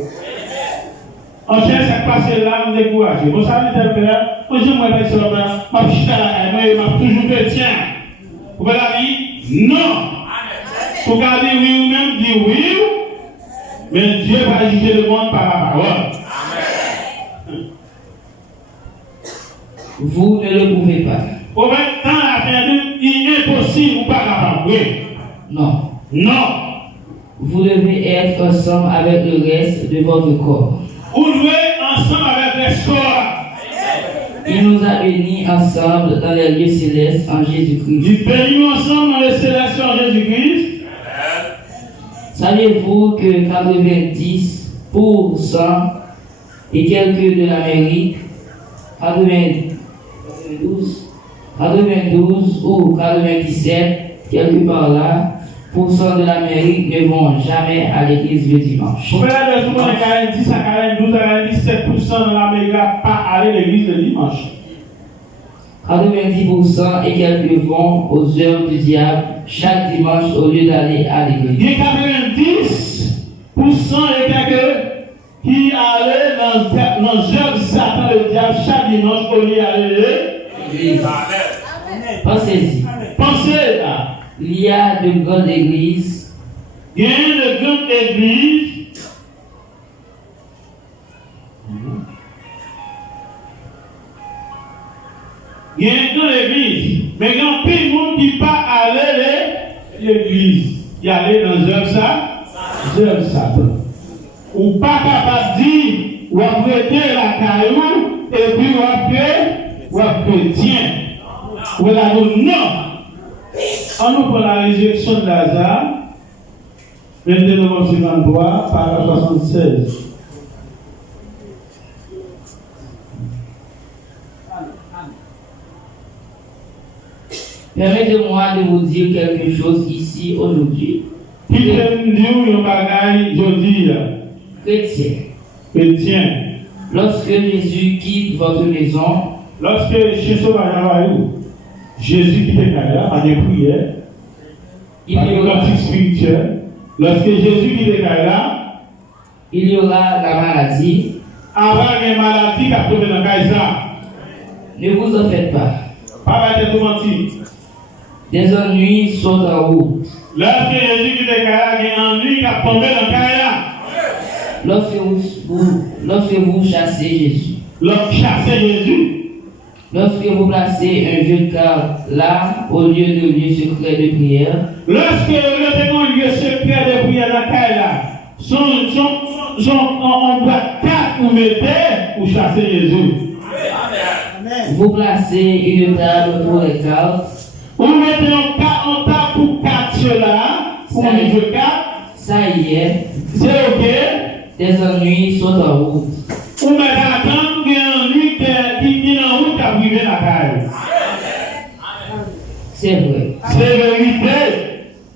En chien, ça passe là, on est découragé. Vous savez, le faire, moi, je me mets sur le bras, je suis à la Caïman, je suis toujours chrétien. Vous voyez la vie? Non. Pour garder oui ou même dire oui, mais Dieu va agiter le monde par la parole. vous ne le pouvez pas. Au même temps, la fin il est impossible ou pas capable. Oui. Non, Non. vous devez être ensemble avec le reste de votre corps. Ou ensemble avec l'espoir. Il nous a bénis ensemble dans les lieux célestes en Jésus-Christ. Il bénit nous ensemble dans les célestes en Jésus-Christ. Savez-vous que 90% et quelques de l'Amérique, 92 ou 97, quelque part là, % de l'Amérique ne vont jamais à l'église le dimanche. Vous verrez souvent 40, à 42 à 47% de l'Amérique pas aller à l'église le dimanche. 90% et quelques vont aux heures du diable chaque dimanche au lieu d'aller à l'église. Il y a 90% et quelques qui allaient dans les heures de Satan le diable chaque dimanche au lieu d'aller à l'église. Pensez-y. Pensez là. Il y a de grandes églises. Il y a de grandes églises. Il y a une grande église. Mais il y a plus de monde qui ne pas aller à l'église. Il y a dans les heures de Satan. Ou pas capable de dire, ou à prêter la caillou, et puis ou à chrétien. Ou là, non. On nous prend la résurrection de Lazare, 22 novembre 53, paragraphe 76. Permettez-moi de vous dire quelque chose ici aujourd'hui. Qui peut me dire un bagage aujourd'hui? Chrétien, lorsque Jésus quitte votre maison, lorsque Jésus va où? Jésus quitte Kaya, en des prières, en des pratiques spirituelles. Lorsque Jésus quitte Kaya, il y aura la maladie. Avant les maladies qui a trouvé dans Kaya. Ne vous en faites pas. Pas de tout mentir. Des ennuis sont en route. Lorsque Jésus quitte Kaya, il y a un ennui qui a tombé dans Kaya. Lorsque vous chassez Jésus. Lorsque chassez Jésus. Lorsque vous placez un jeu de cartes là, au lieu de lieu secret de prière. Lorsque vous avez un lieu secret de prière dans Kaya, on doit 4 ou mettez pour chasser Jésus. Vous placez une table pour les cartes. Vous mettez un table pour 4 ceux-là, pour les jeux 4. Ça y est. C'est ok. Des ennuis sont en route. Ou mettez à attendre qu'il y ait un ennui qui est en route qui a privé la caille. C'est vrai. C'est vérité.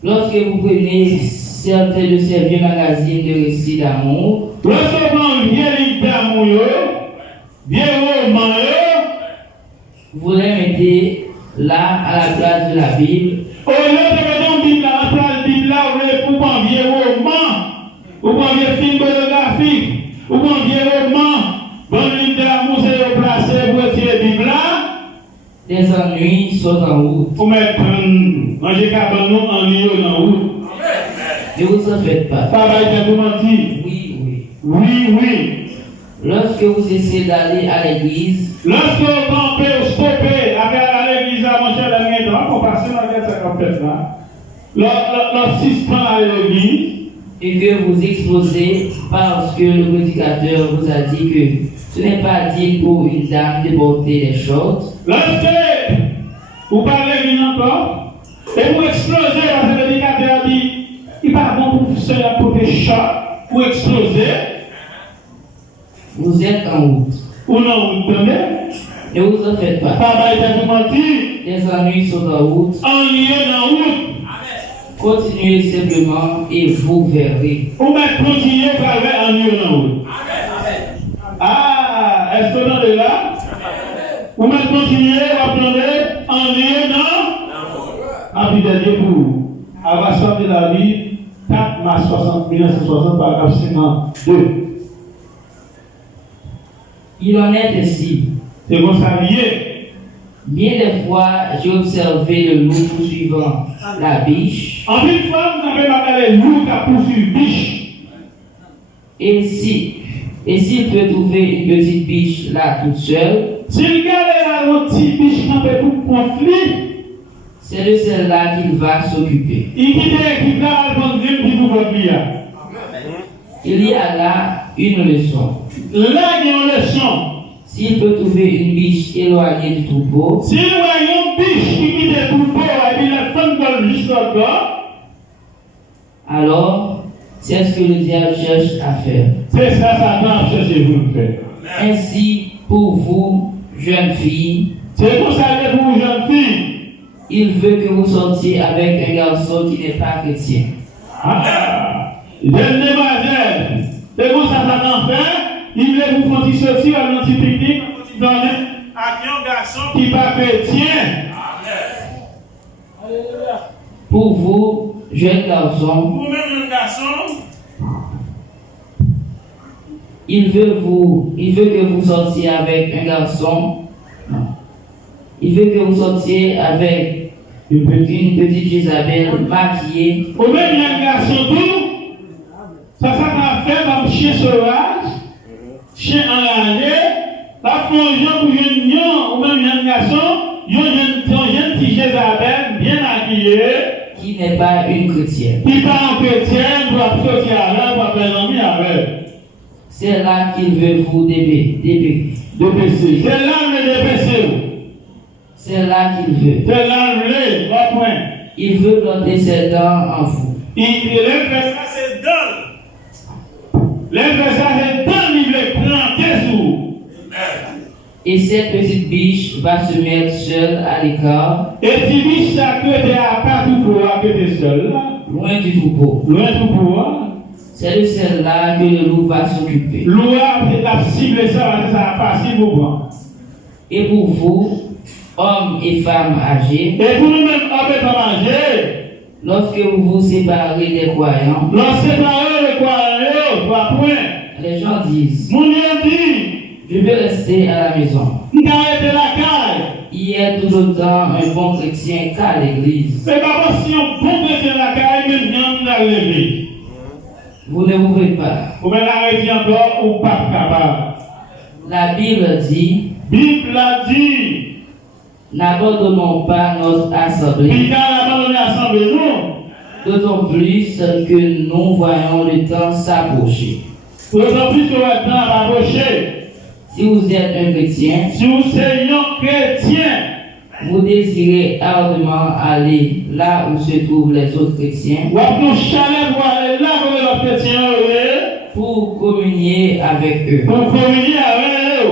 Lorsque vous prenez certains de ces vieux magazines de récits d'amour, lorsque vous prenez un vieux livre d'amour, vieux roman, vous les mettez là à la place de la Bible. Au lieu de mettre une Bible à la place de la Bible, là, vous prenez un vieux roman, vous prenez un vieux film biographique, vous prenez un vieux roman, bon livre d'amour, c'est placé pour retirer la Bible là. Des ennuis sont en route. Vous mettez manger cabanon en lieu en route. Ne vous en faites pas. Papa, il a tout menti. Oui. Lorsque vous essayez d'aller à l'église, lorsque vous campez ou stoppez à l'église à manger la main, on va passer dans la fête là. Lorsqu'il se prend à l'église, et que vous explosez parce que le prédicateur vous a dit que ce n'est pas dit pour une dame de porter des shorts. Lorsque vous parlez de l'église encore, et vous explosez parce que le prédicateur dit il n'est pas bon pour cela pour des shorts, vous explosez. Vous êtes en route. Ou non, vous entendez? Ne vous en faites pas. Papa, il a tout menti. Les ennuis sont en route. Ennuyés en route. Continuez simplement et vous verrez. Ou bien continuez à faire ennuyés en route. Ah, est-ce que vous entendez là? Ou bien continuez à prendre ennuyés dans la vie de Dieu pour avoir de la vie 4 mars 1960, paragraphe 52. Il en est ainsi. C'est comme ça lié. Bien des fois, j'ai observé le loup poursuivant la biche. En une fois, vous avez marqué le loup qui a poursuivi biche. Et s'il peut trouver une petite biche là toute seule, s'il garde la petite biche qui a pour conflit, c'est de celle-là qu'il va s'occuper. Il quitte l'équipe là, il va prendre une petite. Il y a là une leçon. Là, il y a une leçon. S'il peut trouver une biche éloignée du troupeau, Si nous voyons une biche qui quitte le troupeau et puis la femme donne jusqu'au corps, alors c'est ce que le diable cherche à faire. c'est ça, Satan cherche vous le faire. Ainsi, pour vous, jeunes filles, C'est pour ça que pour une jeune fille, il veut que vous sortiez avec un garçon qui n'est pas chrétien. jeune demoiselle, c'est pour ça que Satan fait, il veut vous faire sortir à notre pique-nique, pour donner à un garçon qui n'est pas chrétien. Pour vous, jeunes garçons, Vous-même, un garçon, il veut que vous sortiez avec un garçon. Non. Il veut que vous sortiez avec une petite Isabelle maquillée. ou même un garçon tout, ça qu'a fait comme chien sauvage, chien enragé, la fonction pour une nion, ou même un garçon, une petite Isabelle bien habillée, Qui n'est pas une chrétienne. qui part en chrétien, doit sortir avec, pour faire un ami avec. C'est là qu'il veut vous dépêcher. DPC. C'est là le DPC. C'est là qu'il veut. C'est là le pas point. Il veut planter ses dents en vous. Il fait ça, c'est dans. Il fait ça, c'est dans, il veut planter sur. Et cette petite biche va se mettre seule à l'écart, Et si biche ça que t'es à part tout pour que t'es seul là, loin du troupeau. loin tout pour. C'est de celle-là que le loup va s'occuper. Loi, c'est la cible, ça va facile pour moi. Et pour vous, hommes et femmes âgés, Et pour nous-mêmes, on peut pas manger. lorsque vous vous séparez des croyants, Lorsque séparer le croyant, trois points. les gens disent, Mon Dieu dit, je veux rester à la maison. nous arrêtons la caille. Il est tout autant un bon chrétien qu'à l'église. C'est pas parce qu'on bon chrétien la caille, même nous dans l'église. Vous ne pouvez pas. Vous pouvez l'arrêter encore ou pas capable. La Bible dit, Bible a dit, n'abandonnons pas notre assemblée, puis quand on a abandonné l'assemblée, nous, d'autant plus que nous voyons le temps s'approcher. d'autant plus que le temps va approcher. Si vous êtes un chrétien, Si vous êtes un chrétien, vous désirez ardemment aller là où se trouvent les autres chrétiens vous avez un chalet pour aller là où les chrétiens sont, pour communier avec eux. pour communier avec eux.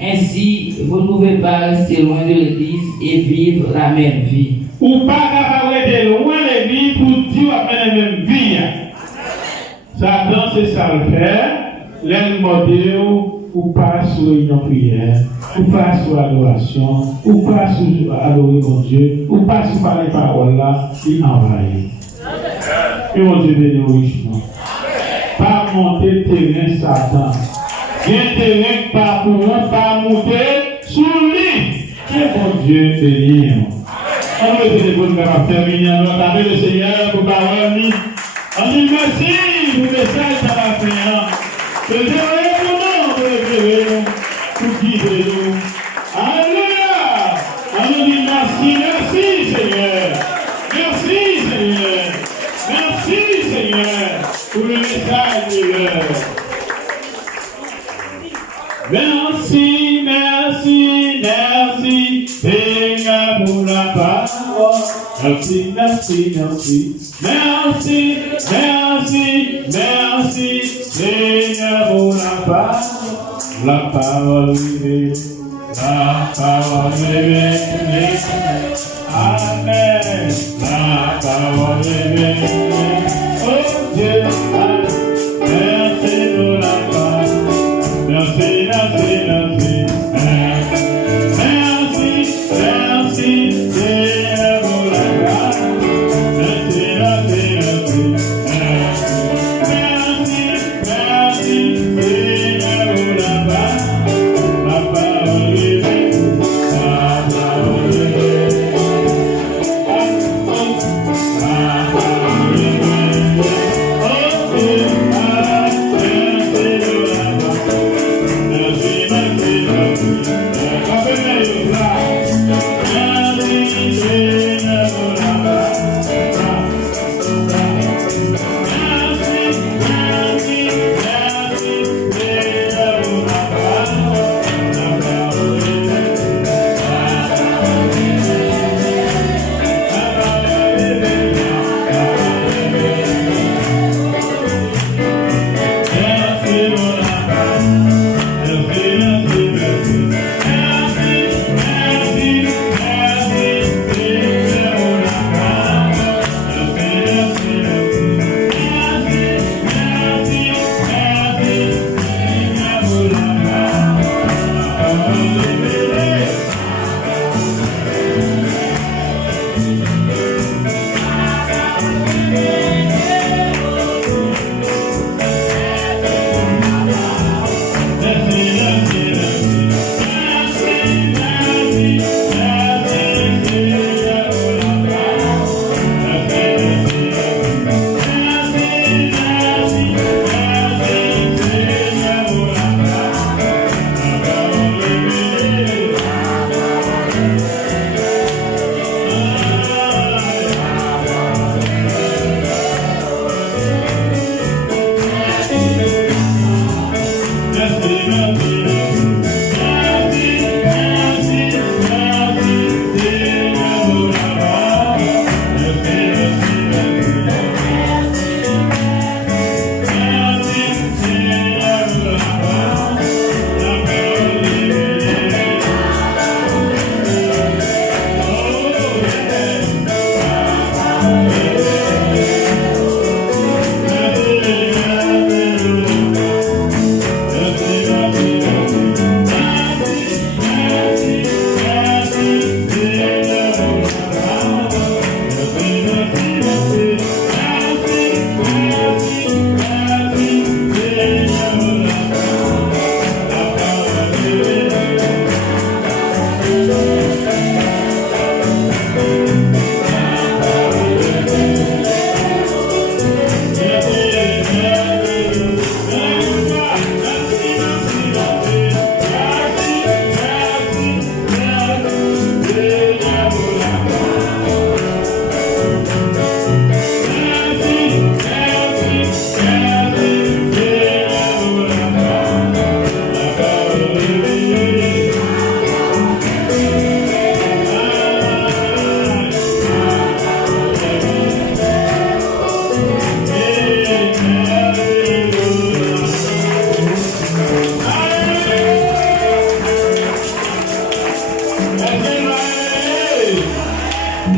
Ainsi, vous ne pouvez pas rester loin de l'église et vivre la même vie. Ou pas capable de loin de l'église pour dire après la même vie. Satan, c'est ça le faire. Les modèles, ou pas sur une prière, ou pas sur l'adoration, ou pas sur adorer mon Dieu, ou pas sur parler paroles là, il envahit. Et mon Dieu bénit richement. Pas monter terrain Satan. Bien terrain pas pour nous, pas monter sous lui. Que mon Dieu bénit. On va essayer de vous terminer. On va parler le Seigneur pour parole. On dit merci pour le message à la fin. Que Dieu ait pour nous, pour éclairer nous, pour guider nous. Alléluia. On nous dit merci, merci Seigneur. Merci Seigneur. Merci Seigneur pour le message de l'heure. Merci, merci, merci, Seigneur pour la parole. Merci, merci, merci, merci, merci, merci, Seigneur pour la parole. La parole est, la parole est, Amen. La parole est, oh Dieu, merci pour la parole. Merci, merci, merci, merci, merci, Seigneur pour la grâce. Merci, merci, merci, merci, Seigneur pour la grâce. La parole est vraie, la parole est vraie. La parole est vraie. Oh Dieu, merci pour la grâce. Merci, merci.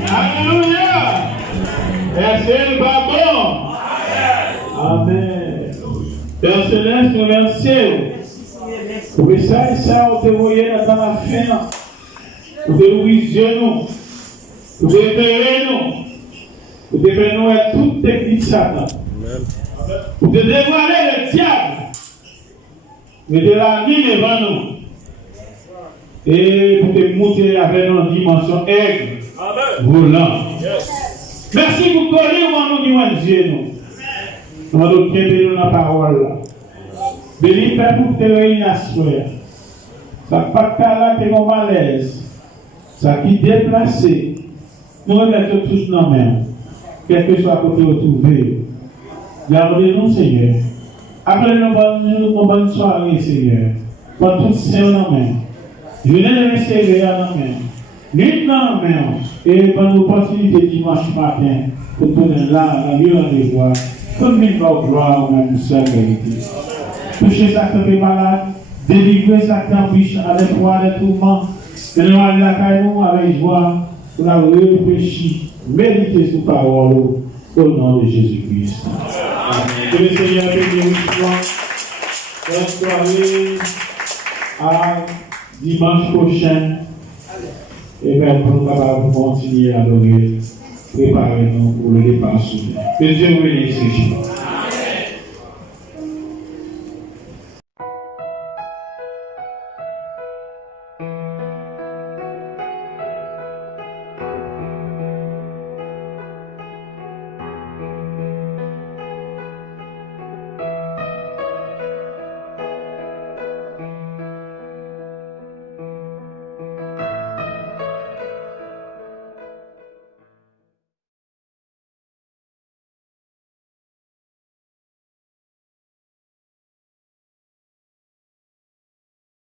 Alléluia. C'est le bon. Amen. Père Céleste, nous remercions. Pour ça, on te voyait dans la fin. Pour te louer nous. Pour te éclairer nous. Pour te faire nous être toute technique Satan. Pour te dévoiler le diable. Mais de la nuit devant nous. Et pour te monter avec une dimension aigle. Volant. Merci pour coller au nom de Dieu. Nous allons bénir la parole. Bénis Père pour te réunir à soi. Ça pas là que mon malaise. Ça qui déplacé. Nous remettons tous nos mains. Quel que soit à côté retrouvé. Gardez-nous, Seigneur. Après nos bonnes soirées, Seigneur. Pour toutes ces nos mains. Je venais de rester à nos mains. Nuit dans la main. Et pour nous opportunité dimanche matin. Pour tourner là, la mieux rendez-vous. Comme il va gloire, même seule vérité. Toucher ça qui est malade. Délivrer ça qui empêche avec foi, avec tourment. Et nous allons la caillou avec joie. Pour la réfléchir. Méditer sur parole. Au nom de Jésus-Christ. Que le Seigneur bénisse. Bonne soirée. À dimanche prochain. Et bien, pour nous capables de continuer à adorer, préparez-nous pour le départ. Que Dieu vous bénisse.